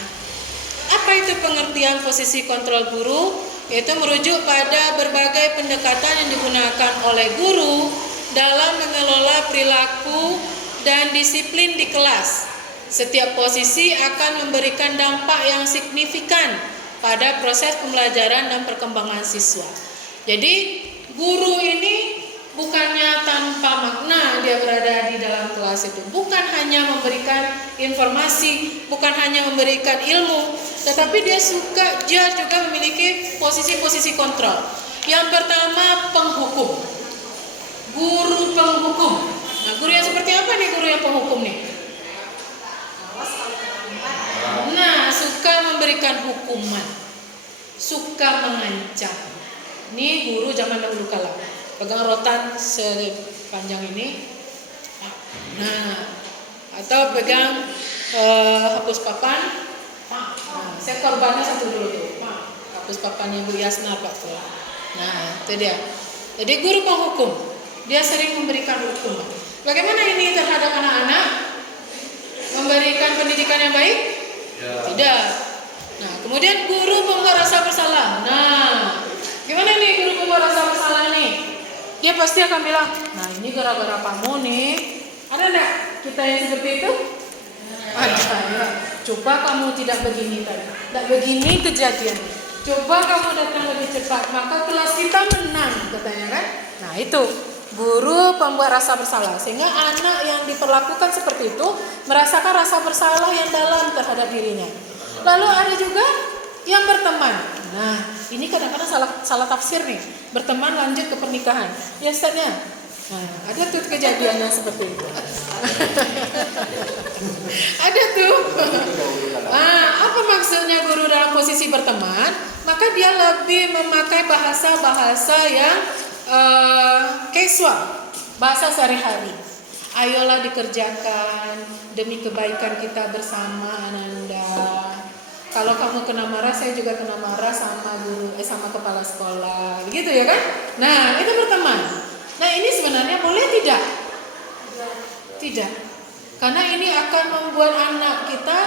apa itu pengertian posisi kontrol guru? Yaitu merujuk pada berbagai pendekatan yang digunakan oleh guru dalam mengelola perilaku dan disiplin di kelas. Setiap posisi akan memberikan dampak yang signifikan pada proses pembelajaran dan perkembangan siswa. Jadi, guru ini bukannya tanpa makna dia berada di kelas itu bukan hanya memberikan informasi, bukan hanya memberikan ilmu, tetapi dia juga memiliki posisi-posisi kontrol. Yang pertama, penghukum. Guru penghukum. Nah, guru yang seperti apa nih guru yang penghukum nih? Nah, suka memberikan hukuman, suka mengancam. Ini guru zaman dahulu kala, pegang rotan sepanjang ini. Nah, atau pegang hapus papan. Nah, saya korbannya satu dulu tuh. Hapus papannya Bu Yasna Pak tuh. Nah, itu dia. Jadi guru penghukum, dia sering memberikan hukuman. Bagaimana ini terhadap anak-anak? Memberikan pendidikan yang baik? Tidak. Nah, kemudian guru pembuat rasa bersalah. Nah, gimana nih guru pembuat rasa bersalah nih? Dia pasti akan bilang, nah ini gara-gara kamu nih. Ada enggak kita yang seperti itu? Ada ya. Coba kamu tidak begini tadi, tidak begini kejadian. Coba kamu datang lebih cepat, maka kelas kita menang, katanya kan? Nah itu guru pembuat rasa bersalah, sehingga anak yang diperlakukan seperti itu merasakan rasa bersalah yang dalam terhadap dirinya. Lalu ada juga yang berteman. Nah ini kadang-kadang salah tafsir nih, berteman lanjut ke pernikahan. Ya Ustaznya, nah, ada tuh kejadiannya seperti itu. Ada tuh. Apa maksudnya guru dalam posisi berteman? Maka dia lebih memakai bahasa-bahasa yang casual, bahasa sehari-hari. Ayolah dikerjakan demi kebaikan kita bersama, Ananda. Kalau kamu kena marah, saya juga kena marah sama guru, sama kepala sekolah, gitu ya kan? Nah, itu berteman. Nah, ini sebenarnya boleh tidak? Tidak. Karena ini akan membuat anak kita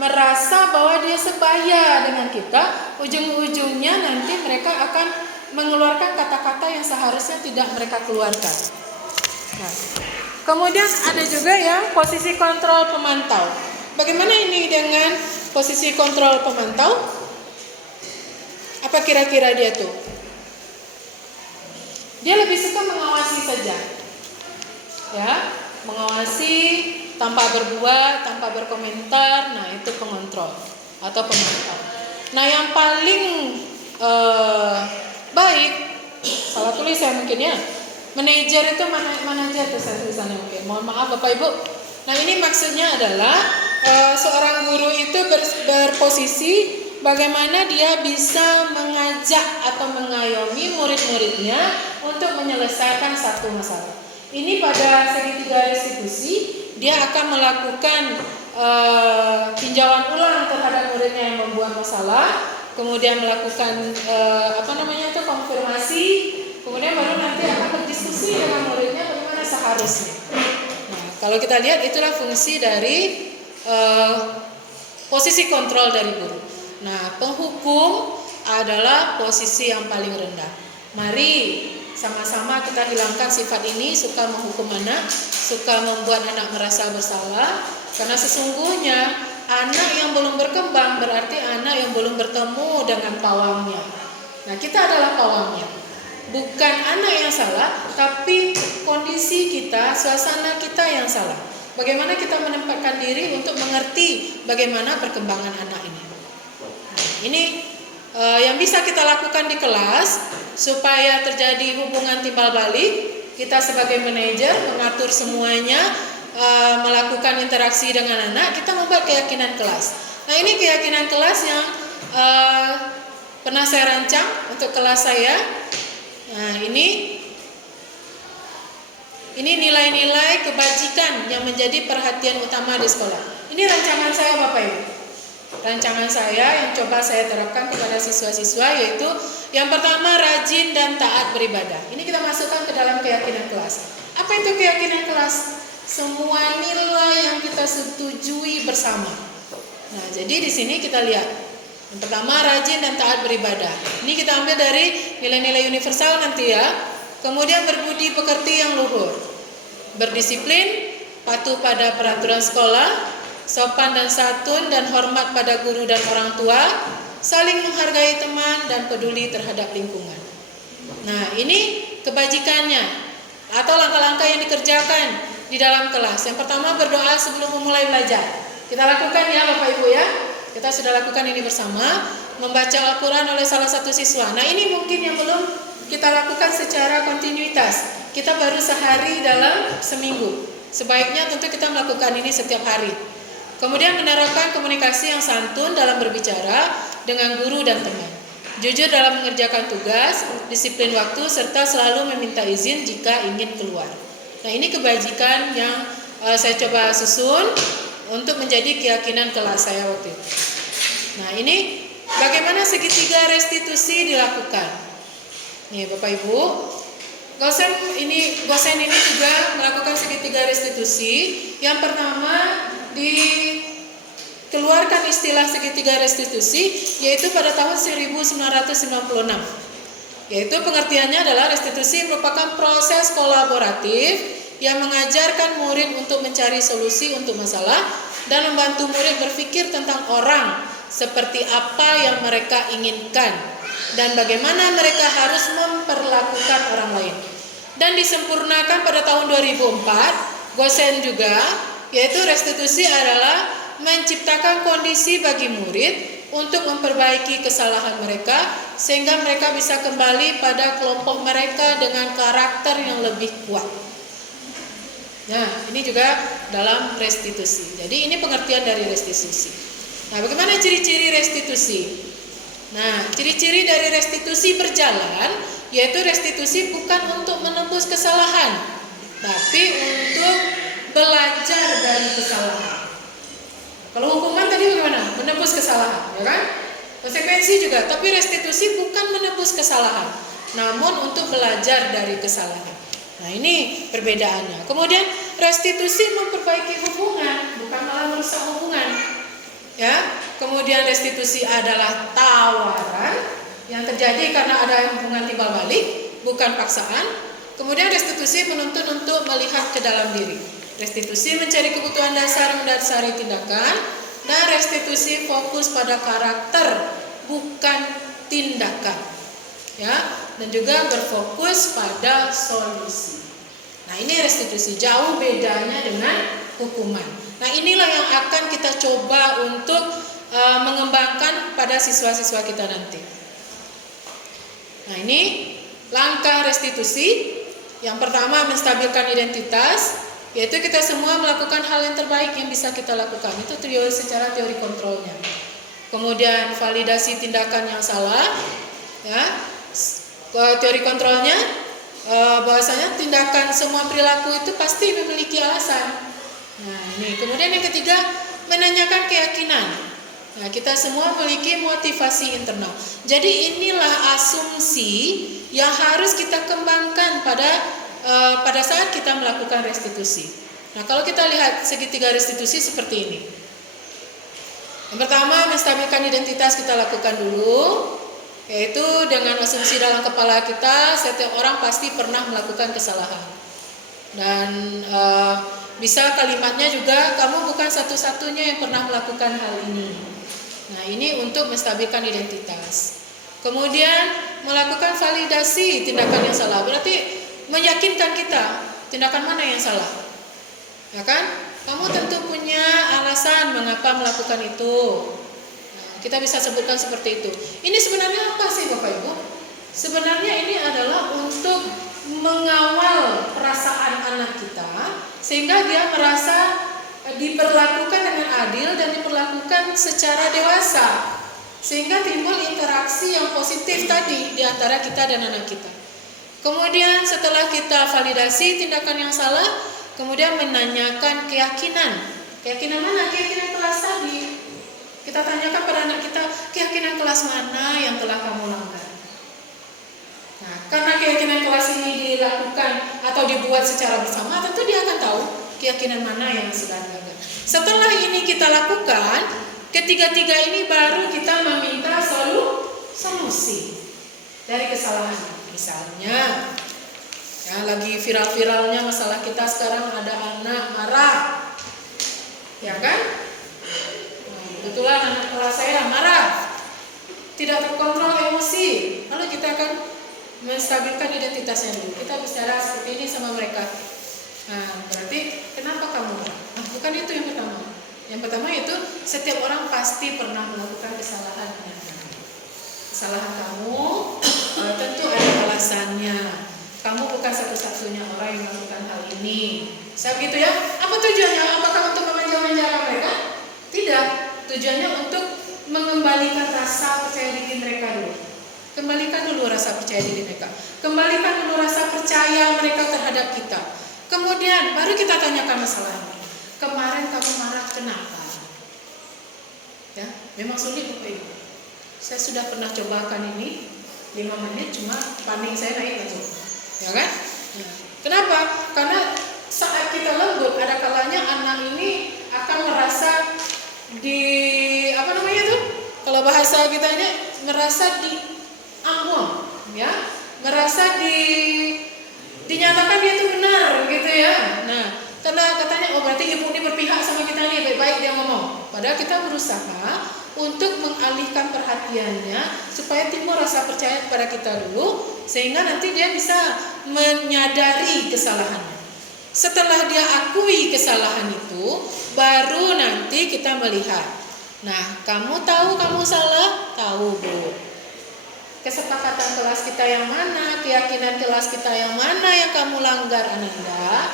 merasa bahwa dia sebaya dengan kita. Ujung-ujungnya nanti mereka akan mengeluarkan kata-kata yang seharusnya tidak mereka keluarkan. Nah, kemudian ada juga yang posisi kontrol pemantau. Bagaimana ini dengan posisi kontrol pemantau? Apa kira-kira dia tuh? Dia lebih suka mengawasi saja, ya, mengawasi tanpa berbuat, tanpa berkomentar. Nah itu pengontrol atau pemantau. Nah yang paling baik, salah tulis saya mungkin ya, manajer itu mana aja tuh saya tulisannya mungkin. Mohon maaf Bapak Ibu. Nah ini maksudnya adalah seorang guru itu berposisi bagaimana dia bisa mengajak atau mengayomi murid-muridnya untuk menyelesaikan satu masalah. Ini pada segitiga restitusi dia akan melakukan tinjauan ulang terhadap muridnya yang membuat masalah, kemudian melakukan konfirmasi, kemudian baru nanti akan berdiskusi dengan muridnya bagaimana seharusnya. Nah, kalau kita lihat itulah fungsi dari posisi kontrol dari guru. Nah, penghukum adalah posisi yang paling rendah. Mari sama-sama kita hilangkan sifat ini, suka menghukum anak, suka membuat anak merasa bersalah. Karena sesungguhnya anak yang belum berkembang berarti anak yang belum bertemu dengan pawangnya. Nah, kita adalah pawangnya. Bukan anak yang salah, tapi kondisi kita, suasana kita yang salah. Bagaimana kita menempatkan diri untuk mengerti bagaimana perkembangan anak ini. Ini yang bisa kita lakukan di kelas supaya terjadi hubungan timbal balik. Kita sebagai manajer mengatur semuanya, melakukan interaksi dengan anak. Kita membuat keyakinan kelas. Nah ini keyakinan kelas yang pernah saya rancang untuk kelas saya. Nah ini nilai-nilai kebajikan yang menjadi perhatian utama di sekolah. Ini rancangan saya Bapak Ibu. Rancangan saya yang coba saya terapkan kepada siswa-siswa, yaitu yang pertama rajin dan taat beribadah. Ini kita masukkan ke dalam keyakinan kelas. Apa itu keyakinan kelas? Semua nilai yang kita setujui bersama. Nah, jadi di sini kita lihat. Yang pertama rajin dan taat beribadah. Ini kita ambil dari nilai-nilai universal nanti ya. Kemudian berbudi pekerti yang luhur. Berdisiplin, patuh pada peraturan sekolah, sopan dan santun dan hormat pada guru dan orang tua, saling menghargai teman dan peduli terhadap lingkungan. Nah, ini kebajikannya atau langkah-langkah yang dikerjakan di dalam kelas. Yang pertama berdoa sebelum memulai belajar. Kita lakukan ya Bapak Ibu ya. Kita sudah lakukan ini bersama, membaca Al-Quran oleh salah satu siswa. Nah ini mungkin yang belum kita lakukan secara kontinuitas. Kita baru sehari dalam seminggu. Sebaiknya tentu kita melakukan ini setiap hari. Kemudian menerapkan komunikasi yang santun dalam berbicara dengan guru dan teman. Jujur dalam mengerjakan tugas, disiplin waktu, serta selalu meminta izin jika ingin keluar. Nah ini kebajikan yang saya coba susun untuk menjadi keyakinan kelas saya waktu itu. Nah ini bagaimana segitiga restitusi dilakukan. Nih Bapak Ibu, dosen ini juga melakukan segitiga restitusi. Yang pertama dikeluarkan istilah segitiga restitusi yaitu pada tahun 1996. Yaitu pengertiannya adalah restitusi merupakan proses kolaboratif yang mengajarkan murid untuk mencari solusi untuk masalah dan membantu murid berpikir tentang orang seperti apa yang mereka inginkan dan bagaimana mereka harus memperlakukan orang lain. Dan disempurnakan pada tahun 2004, Gosen juga, yaitu restitusi adalah menciptakan kondisi bagi murid untuk memperbaiki kesalahan mereka sehingga mereka bisa kembali pada kelompok mereka dengan karakter yang lebih kuat. Nah, ini juga dalam restitusi. Jadi ini pengertian dari restitusi. Nah, bagaimana ciri-ciri restitusi? Nah, ciri-ciri dari restitusi berjalan yaitu restitusi bukan untuk menembus kesalahan, tapi untuk belajar dari kesalahan. Kalau hukuman tadi bagaimana? Menembus kesalahan, ya kan? Konsekuensi juga, tapi restitusi bukan menembus kesalahan, namun untuk belajar dari kesalahan. Nah, ini perbedaannya. Kemudian restitusi memperbaiki hubungan, bukan malah merusak hubungan. Ya. Kemudian restitusi adalah tawaran yang terjadi karena ada hubungan timbal balik, bukan paksaan. Kemudian restitusi menuntut untuk melihat ke dalam diri. Restitusi mencari kebutuhan dasar mendasari tindakan, dan restitusi fokus pada karakter, bukan tindakan. Ya, dan juga berfokus pada solusi. Nah, ini restitusi, jauh bedanya dengan hukuman. Nah, inilah yang akan kita coba untuk mengembangkan pada siswa-siswa kita nanti. Nah, ini langkah restitusi. Yang pertama, menstabilkan identitas, yaitu kita semua melakukan hal yang terbaik yang bisa kita lakukan. Itu secara teori kontrolnya. Kemudian validasi tindakan yang salah, ya. Teori kontrolnya bahwasanya tindakan semua perilaku itu pasti memiliki alasan. Nah, ini. Kemudian yang ketiga, menanyakan keyakinan. Nah, kita semua memiliki motivasi internal. Jadi inilah asumsi yang harus kita kembangkan pada saat kita melakukan restitusi. Nah, kalau kita lihat segitiga restitusi seperti ini. Yang pertama, menstabilkan identitas kita lakukan dulu. Yaitu dengan asumsi dalam kepala kita, setiap orang pasti pernah melakukan kesalahan. Dan bisa kalimatnya juga, kamu bukan satu-satunya yang pernah melakukan hal ini. Nah, ini untuk menstabilkan identitas. Kemudian melakukan validasi tindakan yang salah. Berarti meyakinkan kita tindakan mana yang salah. Ya kan? Kamu tentu punya alasan mengapa melakukan itu. Kita bisa sebutkan seperti itu. Ini sebenarnya apa sih Bapak Ibu? Sebenarnya ini adalah untuk mengawal perasaan anak kita sehingga dia merasa diperlakukan dengan adil dan diperlakukan secara dewasa. Sehingga timbul interaksi yang positif tadi di antara kita dan anak kita. Kemudian setelah kita validasi tindakan yang salah, kemudian menanyakan keyakinan. Keyakinan mana? Keyakinan kelas tadi. Kita tanyakan pada anak kita, keyakinan kelas mana yang telah kamu langgar? Nah, karena keyakinan kelas ini dilakukan atau dibuat secara bersama, tentu dia akan tahu keyakinan mana yang sudah dilanggar. Setelah ini kita lakukan, ketiga-tiga ini baru kita meminta solusi dari kesalahan. Misalnya, ya, lagi viral-viralnya masalah kita sekarang ada anak marah, ya kan? Kebetulan anak kelas saya marah, tidak terkontrol emosi. Lalu kita akan menstabilkan identitasnya dulu. Kita bicara seperti ini sama mereka. Nah, berarti kenapa kamu marah? Nah, bukan itu yang pertama. Yang pertama itu setiap orang pasti pernah melakukan kesalahan. Kesalahan kamu tentu ada alasannya. Kamu bukan satu-satunya orang yang melakukan hal ini. Saya begitu ya. Apa tujuannya? Apakah untuk memanjakan mereka? Tidak. Tujuannya untuk mengembalikan rasa percaya diri mereka dulu. Kembalikan dulu rasa percaya diri mereka. Kembalikan dulu rasa percaya mereka terhadap kita. Kemudian baru kita tanyakan masalahnya. Kemarin kamu marah kenapa? Ya, memang sulit Bapak Ibu. Saya sudah pernah cobakan ini 5 menit, cuma paning saya naik aja. Ya kan? Nah, kenapa? Karena saat kita lembut, ada kalanya anak ini akan merasa kalau bahasa kita ini merasa diambil, ya, merasa dinyatakan dia itu benar, gitu ya. Nah, karena katanya berarti ibu ini berpihak sama kita nih, baik-baik dia ngomong. Padahal kita berusaha untuk mengalihkan perhatiannya supaya timbul rasa percaya kepada kita dulu, sehingga nanti dia bisa menyadari kesalahannya. Setelah dia akui kesalahan itu, baru nanti kita melihat. Nah, kamu tahu kamu salah? Tahu, Bu. Kesepakatan kelas kita yang mana, keyakinan kelas kita yang mana yang kamu langgar, Ananda?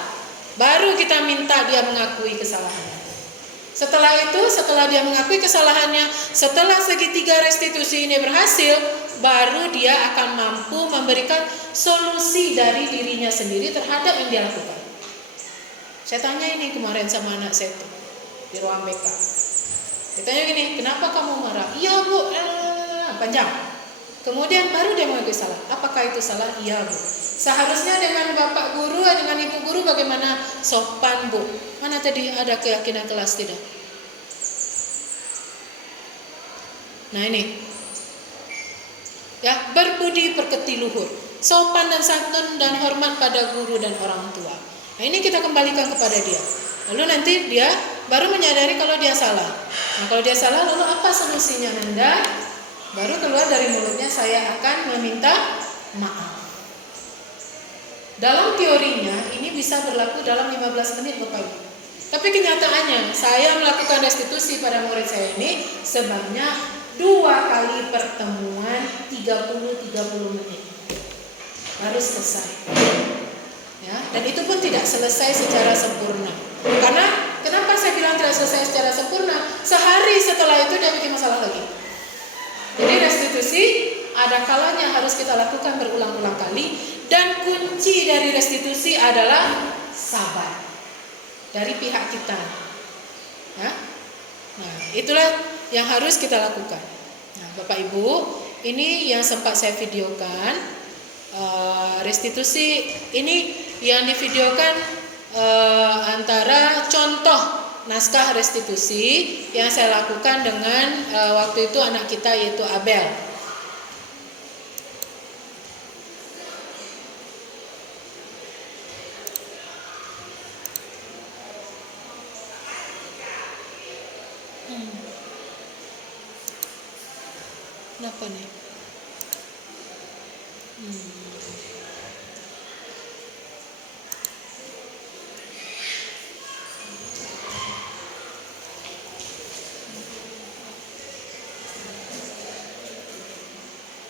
Baru kita minta dia mengakui kesalahannya. Setelah itu, setelah dia mengakui kesalahannya, setelah segitiga restitusi ini berhasil, baru dia akan mampu memberikan solusi dari dirinya sendiri terhadap yang dia lakukan. Saya tanya ini kemarin sama anak saya itu di ruang BK. Dia tanya gini, kenapa kamu marah? Iya Bu, panjang. Kemudian baru dia mengakui salah. Apakah itu salah? Iya Bu. Seharusnya dengan bapak guru, dengan ibu guru bagaimana? Sopan Bu. Mana tadi ada keyakinan kelas tidak? Nah ini, ya, berbudi pekerti luhur, sopan dan santun dan hormat pada guru dan orang tua. Nah ini kita kembalikan kepada dia. Lalu nanti dia baru menyadari kalau dia salah. Nah kalau dia salah, lalu apa solusinya Nanda? Baru keluar dari mulutnya, saya akan meminta maaf. Dalam teorinya ini bisa berlaku dalam 15 menit Bapak Ibu. Tapi kenyataannya saya melakukan restitusi pada murid saya ini sebanyak 2 kali pertemuan 30 menit. Baru selesai. Ya, dan itu pun tidak selesai secara sempurna. Karena kenapa saya bilang tidak selesai secara sempurna? Sehari setelah itu dia bikin masalah lagi. Jadi restitusi ada kalanya harus kita lakukan berulang-ulang kali, dan kunci dari restitusi adalah sabar dari pihak kita. Ya? Nah, itulah yang harus kita lakukan. Nah, Bapak Ibu, ini yang sempat saya videokan. Restitusi ini yang divideokan antara contoh naskah restitusi yang saya lakukan dengan waktu itu anak kita yaitu Abel. Kenapa nih?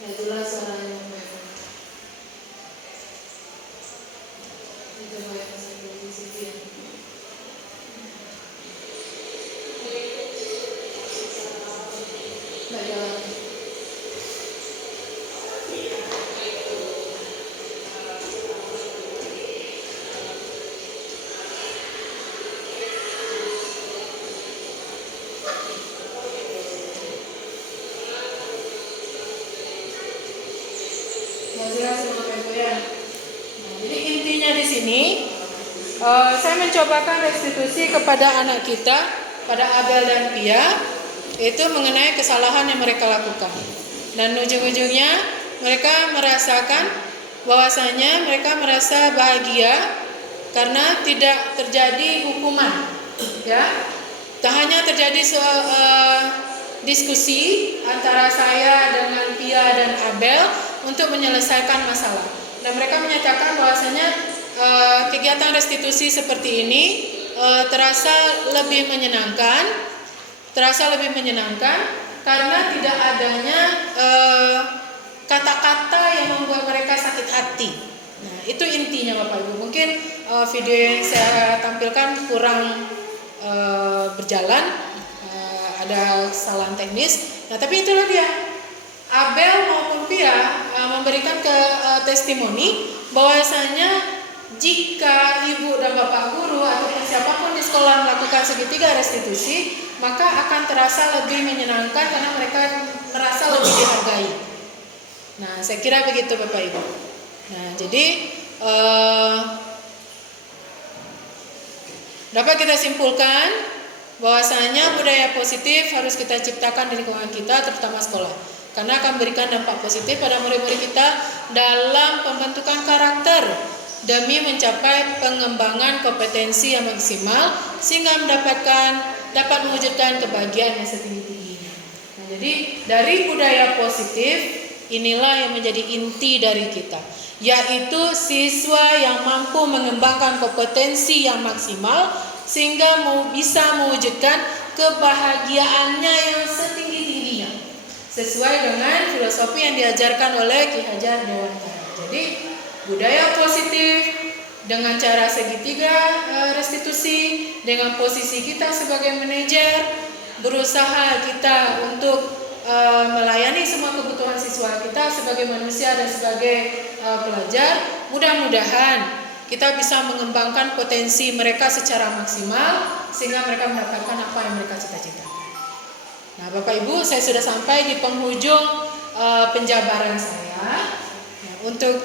Itulah suaranya. Itu banyak masalah di sini ya. Nggak jalan. Jadi intinya di sini saya mencobakan restitusi kepada anak kita, pada Abel dan Pia, itu mengenai kesalahan yang mereka lakukan. Dan ujung-ujungnya mereka merasakan bahwasanya mereka merasa bahagia karena tidak terjadi hukuman, ya. Tak hanya terjadi diskusi antara saya dengan Pia dan Abel untuk menyelesaikan masalah. Dan mereka menyatakan bahwasanya kegiatan restitusi seperti ini terasa lebih menyenangkan, karena tidak adanya kata-kata yang membuat mereka sakit hati. Nah, itu intinya Bapak Ibu. Mungkin video yang saya tampilkan kurang berjalan, ada kesalahan teknis. Nah, tapi itulah dia. Abel maupun Pia memberikan testimoni bahwasanya jika ibu dan bapak guru atau siapapun di sekolah melakukan segitiga restitusi, maka akan terasa lebih menyenangkan karena mereka merasa lebih dihargai. Nah, saya kira begitu Bapak Ibu. Nah, jadi dapat kita simpulkan bahwasanya budaya positif harus kita ciptakan di lingkungan kita, terutama sekolah. Karena akan memberikan dampak positif pada murid-murid kita dalam pembentukan karakter demi mencapai pengembangan kompetensi yang maksimal sehingga dapat mewujudkan kebahagiaan yang setinggi-tingginya. Nah, jadi dari budaya positif inilah yang menjadi inti dari kita, yaitu siswa yang mampu mengembangkan kompetensi yang maksimal sehingga bisa mewujudkan kebahagiaannya yang setinggi-tingginya sesuai dengan filosofi yang diajarkan oleh Ki Hajar Dewantara. Jadi budaya positif dengan cara segitiga restitusi, dengan posisi kita sebagai manajer, berusaha kita untuk melayani semua kebutuhan siswa kita sebagai manusia dan sebagai pelajar. Mudah-mudahan kita bisa mengembangkan potensi mereka secara maksimal sehingga mereka mendapatkan apa yang mereka cita-citakan. Nah, Bapak Ibu, saya sudah sampai di penghujung penjabaran saya. Nah, untuk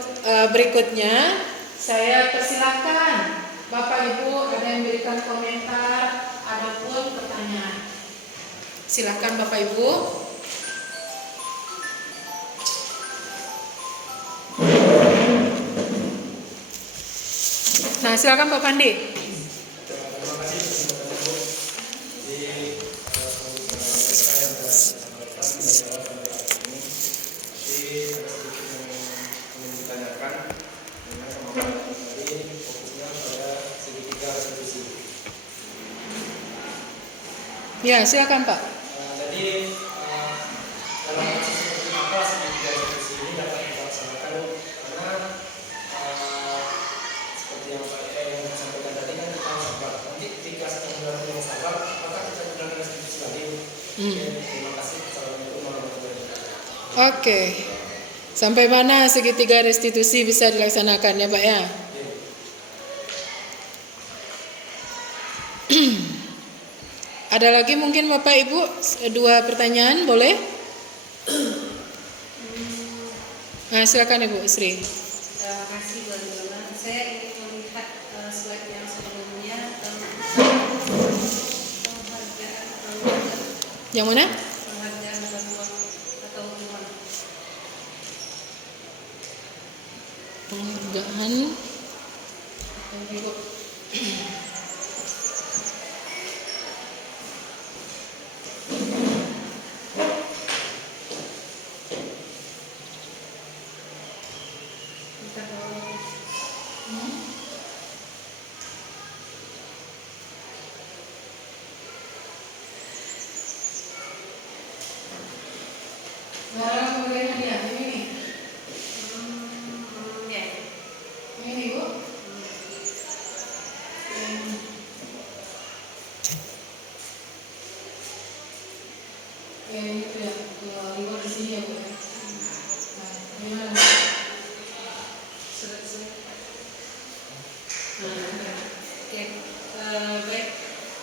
berikutnya saya persilakan Bapak Ibu ada yang berikan komentar ataupun pertanyaan. Silakan Bapak Ibu. Nah, silakan Pak Pandi. Ya, silakan Pak. Jadi dalam kasus seperti apa segitiga restitusi ini dapat dilaksanakan, karena seperti yang saya sampaikan tadi kan kita harus sabar. Nanti ketika kita benar yang sabar, maka kita benar restitusi lagi. Terima kasih. Assalamualaikum warahmatullahi wabarakatuh. Oke. Sampai mana segitiga restitusi bisa dilaksanakan ya Pak ya? Ada lagi mungkin Bapak Ibu 2 pertanyaan boleh? Nah, silakan Ibu Sri. Terima kasih Bu Alina. Saya ingin melihat slide yang sebelumnya penghargaan Yang mana? penghargaan bantuan atau hubungan. Penghargaan Barang pemberian hadiah ini nih. Ya. Ini Bu. Ini itu ya, reward di sini ya Bu. Nah, gimana? Oke, baik.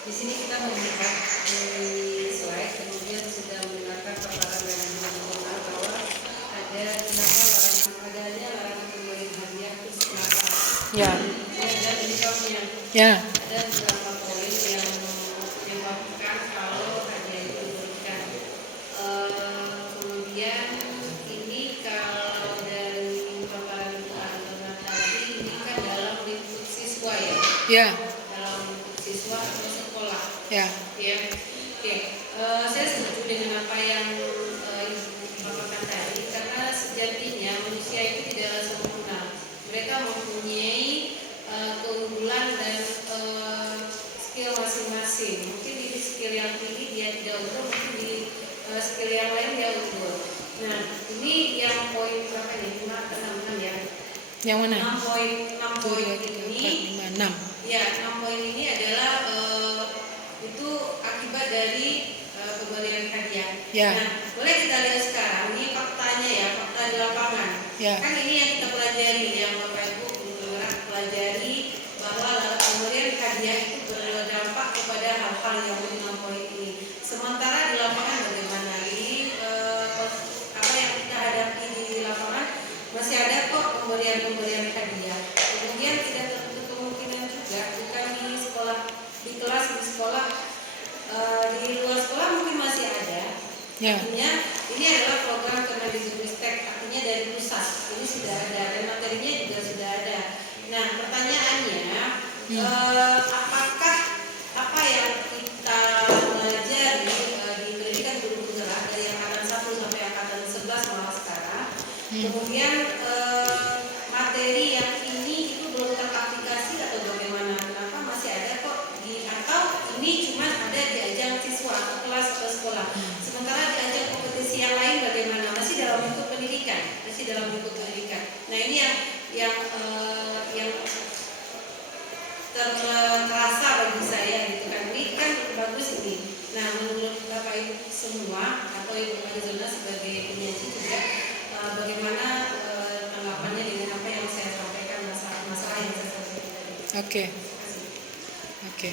Di sini kita melihat di slide, kemudian sudah mendengarkan paparan dari benar bahwa adanya larangan pemberian hadiah itu kenapa? Ya. Dan ini contohnya. Ya. Ada beberapa poin yang menyebabkan kalau hadiah itu diberikan. Kemudian ini kalau dari paparan itu ada tadi ini kan dalam lingkup siswa ya. Ya. Dalam lingkup siswa atau sekolah. Ya. Ya. Oke. Saya setuju dengan apa yang Ibu paparkan tadi, karena sejatinya manusia itu tidaklah sempurna. Mereka mempunyai keunikan skill yang lain dia unggul. Nah, ini yang poin berapa nih? 5 atau 6 ya? Yang mana? 6 poin ini. 6. Ya, 6 poin ini adalah itu akibat dari pemberian hadiah. Ya. Nah, boleh kita lihat sekarang ini faktanya ya, fakta di lapangan. Ya. Kan ini yang kita pelajari, yang Bapak Ibu pelajari bahwa pemberian hadiah itu berdampak kepada hal-hal yang 6 poin ini. Sementara di lapangan bagaimana? Apa yang kita hadapi di lapangan masih ada kok pemberian hadiah. Kemudian tidak tertutup kemungkinan juga bukan di sekolah, di kelas di sekolah, di luar sekolah mungkin masih ada. Ya. Artinya ini adalah program Kemendikbudristek, artinya dari pusat ini sudah ada dan materinya juga sudah ada. Nah, pertanyaannya apakah apa yang kita pelajari di pendidikan guru penggerak dari angkatan 1 sampai angkatan 11 malah sekarang, kemudian materi yang ini itu belum teraplikasi atau bagaimana? Kenapa masih ada kok atau ini cuma ada di ajang siswa atau kelas atau sekolah, sementara di ajang kompetisi yang lain bagaimana? Masih dalam bentuk pendidikan, Nah, ini yang terasa bagi saya gitu kan. Ini kan bagus ini. Nah, menurut Bapak Ibu semua atau Ibu Marizona sebagai penyaji juga bagaimana tanggapannya dengan apa yang saya sampaikan, masalah yang saya sampaikan tadi. Oke.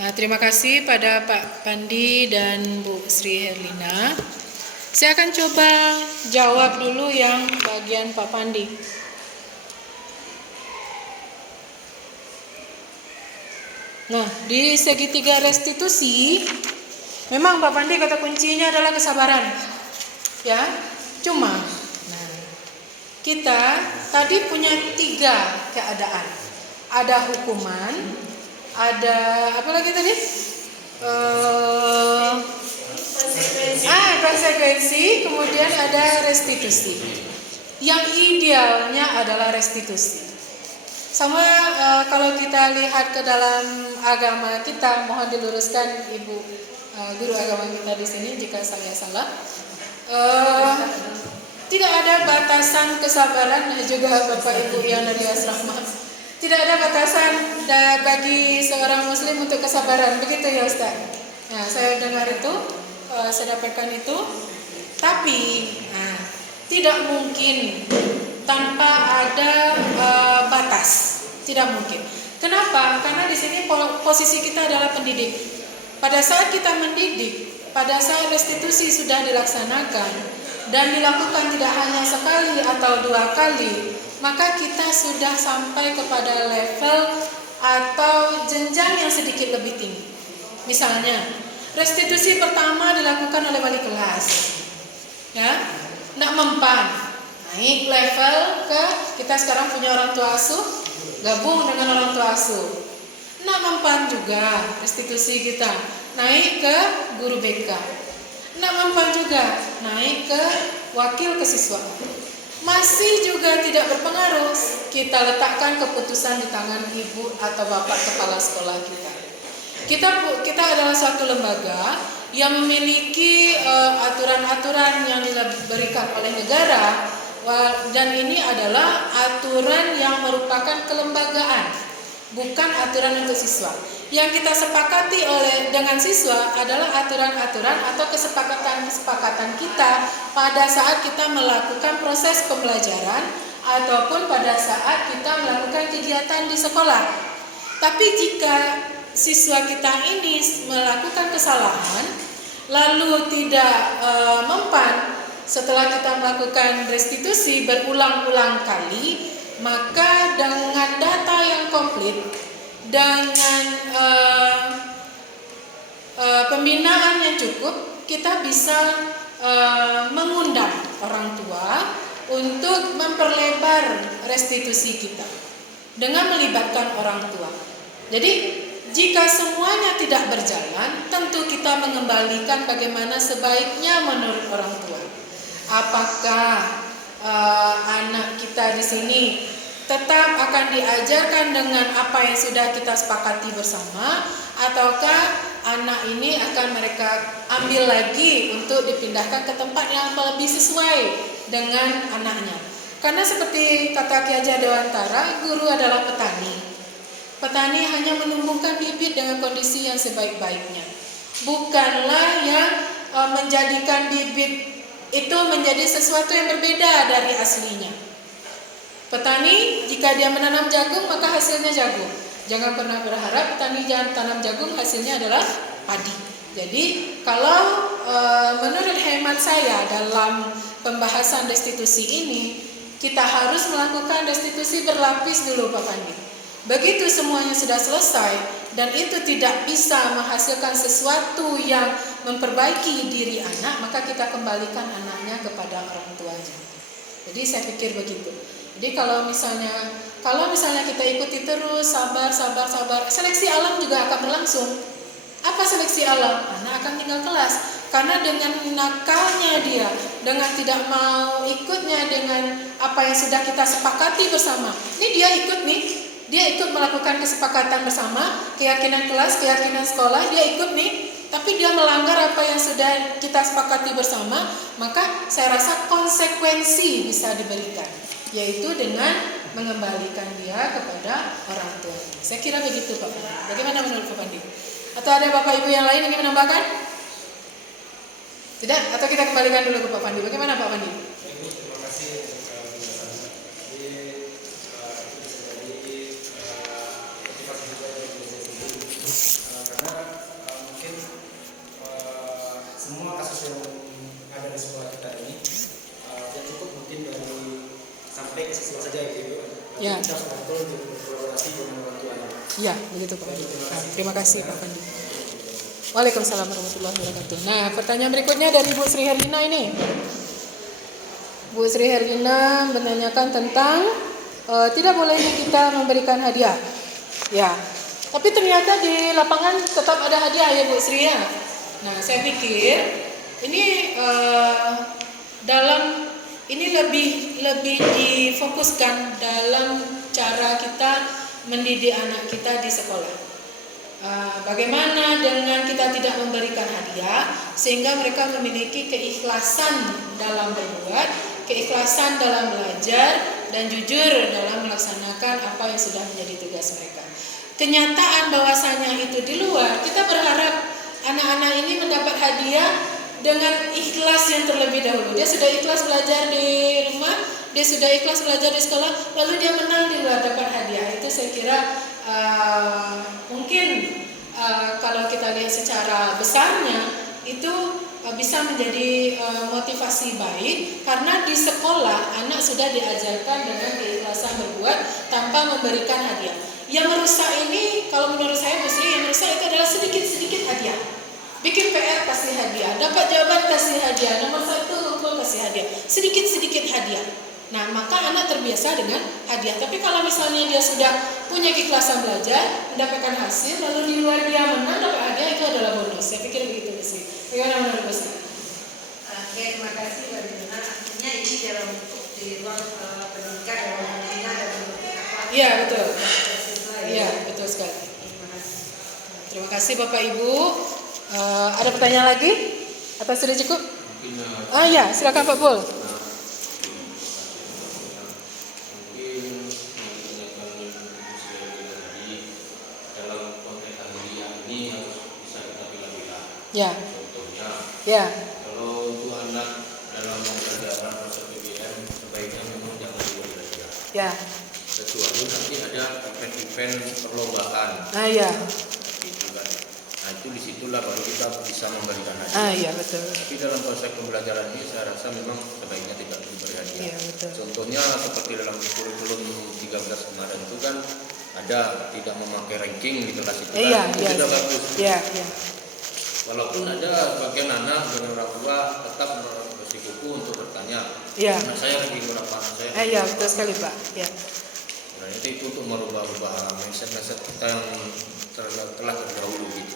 Nah, terima kasih pada Pak Pandi dan Bu Sri Herlina. Saya akan coba jawab dulu yang bagian Pak Pandi. Nah, di segitiga restitusi, memang Pak Pandi kata kuncinya adalah kesabaran. Ya, cuma, kita tadi punya 3 keadaan. Ada hukuman, ada apa lagi tadi? Konsekuensi, kemudian ada restitusi. Yang idealnya adalah restitusi. Sama kalau kita lihat ke dalam agama kita, mohon diluruskan Ibu guru agama kita di sini jika saya salah. Tidak ada batasan kesabaran, juga Bapak Ibu yang dari asrama. Tidak ada batasan bagi seorang Muslim untuk kesabaran, begitu ya Ustaz? Nah, saya dengar itu, saya dapatkan itu. Tapi tidak mungkin tanpa ada batas, tidak mungkin. Kenapa? Karena di sini posisi kita adalah pendidik. Pada saat kita mendidik, pada saat restitusi sudah dilaksanakan dan dilakukan tidak hanya sekali atau 2 kali, maka kita sudah sampai kepada level atau jenjang yang sedikit lebih tinggi. Misalnya, restitusi pertama dilakukan oleh wali kelas, ya, nak mempan, naik level ke kita sekarang punya orang tua asuh, gabung dengan orang tua asuh. Nak mempan juga restitusi kita, naik ke guru BK. Nak mempan juga, naik ke wakil kesiswaan. Masih juga tidak berpengaruh, kita letakkan keputusan di tangan ibu atau bapak kepala sekolah kita. Kita adalah suatu lembaga yang memiliki aturan-aturan yang diberikan oleh negara, dan ini adalah aturan yang merupakan kelembagaan, bukan aturan untuk siswa. Yang kita sepakati dengan siswa adalah aturan-aturan atau kesepakatan kita pada saat kita melakukan proses pembelajaran ataupun pada saat kita melakukan kegiatan di sekolah. Tapi jika siswa kita ini melakukan kesalahan lalu tidak mempan setelah kita melakukan restitusi berulang-ulang kali, maka dengan data yang komplit, dengan pembinaan yang cukup, kita bisa mengundang orang tua untuk memperlebar restitusi kita dengan melibatkan orang tua. Jadi jika semuanya tidak berjalan, tentu kita mengembalikan bagaimana sebaiknya menurut orang tua. Apakah anak kita di sini tetap akan diajarkan dengan apa yang sudah kita sepakati bersama, ataukah anak ini akan mereka ambil lagi untuk dipindahkan ke tempat yang lebih sesuai dengan anaknya. Karena seperti kata Ki Hajar Dewantara, guru adalah petani. Petani hanya menumbuhkan bibit dengan kondisi yang sebaik-baiknya, bukanlah yang menjadikan bibit itu menjadi sesuatu yang berbeda dari aslinya. Petani jika dia menanam jagung maka hasilnya jagung. Jangan pernah berharap petani jangan tanam jagung hasilnya adalah padi. Jadi kalau menurut hemat saya dalam pembahasan restitusi ini, kita harus melakukan restitusi berlapis dulu Pak Pandi. Begitu semuanya sudah selesai dan itu tidak bisa menghasilkan sesuatu yang memperbaiki diri anak, maka kita kembalikan anaknya kepada orang tuanya. Jadi saya pikir begitu. Jadi kalau misalnya kita ikuti terus sabar, seleksi alam juga akan berlangsung. Apa seleksi alam? Anak akan tinggal kelas. Karena dengan nakalnya dia, dengan tidak mau ikutnya dengan apa yang sudah kita sepakati bersama. Ini dia ikut melakukan kesepakatan bersama, keyakinan kelas, keyakinan sekolah, dia ikut nih. Tapi dia melanggar apa yang sudah kita sepakati bersama, maka saya rasa konsekuensi bisa diberikan, yaitu dengan mengembalikan dia kepada orang tuanya. Saya kira begitu Pak Pandi. Bagaimana menurut Pak Pandi? Atau ada Bapak Ibu yang lain yang ingin menambahkan? Tidak? Atau kita kembalikan dulu ke Pak Pandi. Bagaimana Pak Pandi? Terima kasih penjelasan. Karena mungkin semua kasus yang ada di sekolah kita ini ya cukup mungkin dari sampai ke siswa saja gitu. Ya. Kita harus betul berkolaborasi dengan orang tuanya. Iya, begitu Pak Pandi. Terima kasih Pak Pandi. Waalaikumsalam warahmatullahi wabarakatuh. Nah, pertanyaan berikutnya dari Bu Sri Herlina ini. Bu Sri Herlina menanyakan tentang tidak bolehnya kita memberikan hadiah. Ya, tapi ternyata di lapangan tetap ada hadiah ya Bu Sri ya. Nah, saya pikir ini lebih difokuskan dalam cara kita mendidik anak kita di sekolah. Bagaimana dengan kita tidak memberikan hadiah sehingga mereka memiliki keikhlasan dalam berbuat, keikhlasan dalam belajar, dan jujur dalam melaksanakan apa yang sudah menjadi tugas mereka. Kenyataan bahwasanya itu di luar, kita berharap anak-anak ini mendapat hadiah dengan ikhlas yang terlebih dahulu. Dia sudah ikhlas belajar di rumah, dia sudah ikhlas belajar di sekolah, lalu dia menang di luar dapat hadiah. Itu saya kira mungkin kalau kita lihat secara besarnya itu bisa menjadi motivasi baik, karena di sekolah anak sudah diajarkan dengan keikhlasan berbuat tanpa memberikan hadiah. Yang merusak ini, kalau menurut saya Bu Sri, yang merusak itu adalah sedikit-sedikit hadiah. Bikin PR kasih hadiah, dapat jawaban kasih hadiah, nomor 1 kumpul kasih hadiah, sedikit-sedikit hadiah. Nah, maka anak terbiasa dengan hadiah. Tapi kalau misalnya dia sudah punya keikhlasan belajar, mendapatkan hasil, lalu di luar dia menang dapat hadiah, itu adalah bonus. Saya pikir begitu Bu Sri. Bagaimana menurut Bu Sri? Oke, terima kasih Mbak Dina. Artinya ini dalam di ruang pendidikan dalam pembina dan apa? Iya, betul. Iya, betul sekali. Terima kasih. Terima kasih Bapak Ibu. Ada pertanyaan lagi? Atau sudah cukup? Ya, silakan Pak Pul. Ya. Contohnya, Ya. kalau untuk anak dalam pembelajaran proses PBM sebaiknya memang jangan dibuat belajar. Ya. Kecuali nanti ada event-event perlombaan. Ya. Gitu kan. Nah itu disitulah baru kita bisa memberikan hadiah. Iya, betul. Tapi dalam proses pembelajaran ini saya rasa memang sebaiknya tidak diberi hadiah. Iya, betul. Contohnya seperti dalam kurikulum 13 kemarin itu kan ada tidak memakai ranking di kelas itu. Iya, Itu iya. sudah bagus. Iya. Walaupun ada sebagian anak dan orang tua tetap bersikuku untuk bertanya, Iya. anak saya lagi berapa, anak saya. Iya, betul sekali Pak. Ya. Nah itu untuk merubah mindset kita yang telah terdahulu gitu.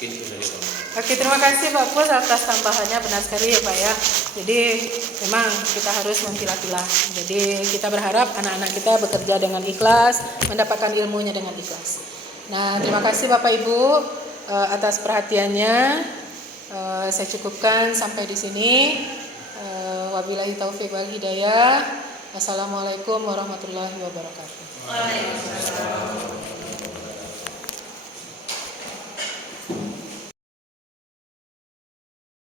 Mungkin itu saja Pak. Oke, terima kasih Pak Pus atas tambahannya, benar sekali ya Pak ya. Jadi memang kita harus memilah-pilah. Jadi kita berharap anak-anak kita bekerja dengan ikhlas, mendapatkan ilmunya dengan ikhlas. Nah, terima kasih Bapak Ibu atas perhatiannya. Saya cukupkan sampai di sini. Wabillahi taufiq wal hidayah. Wassalamualaikum warahmatullahi wabarakatuh.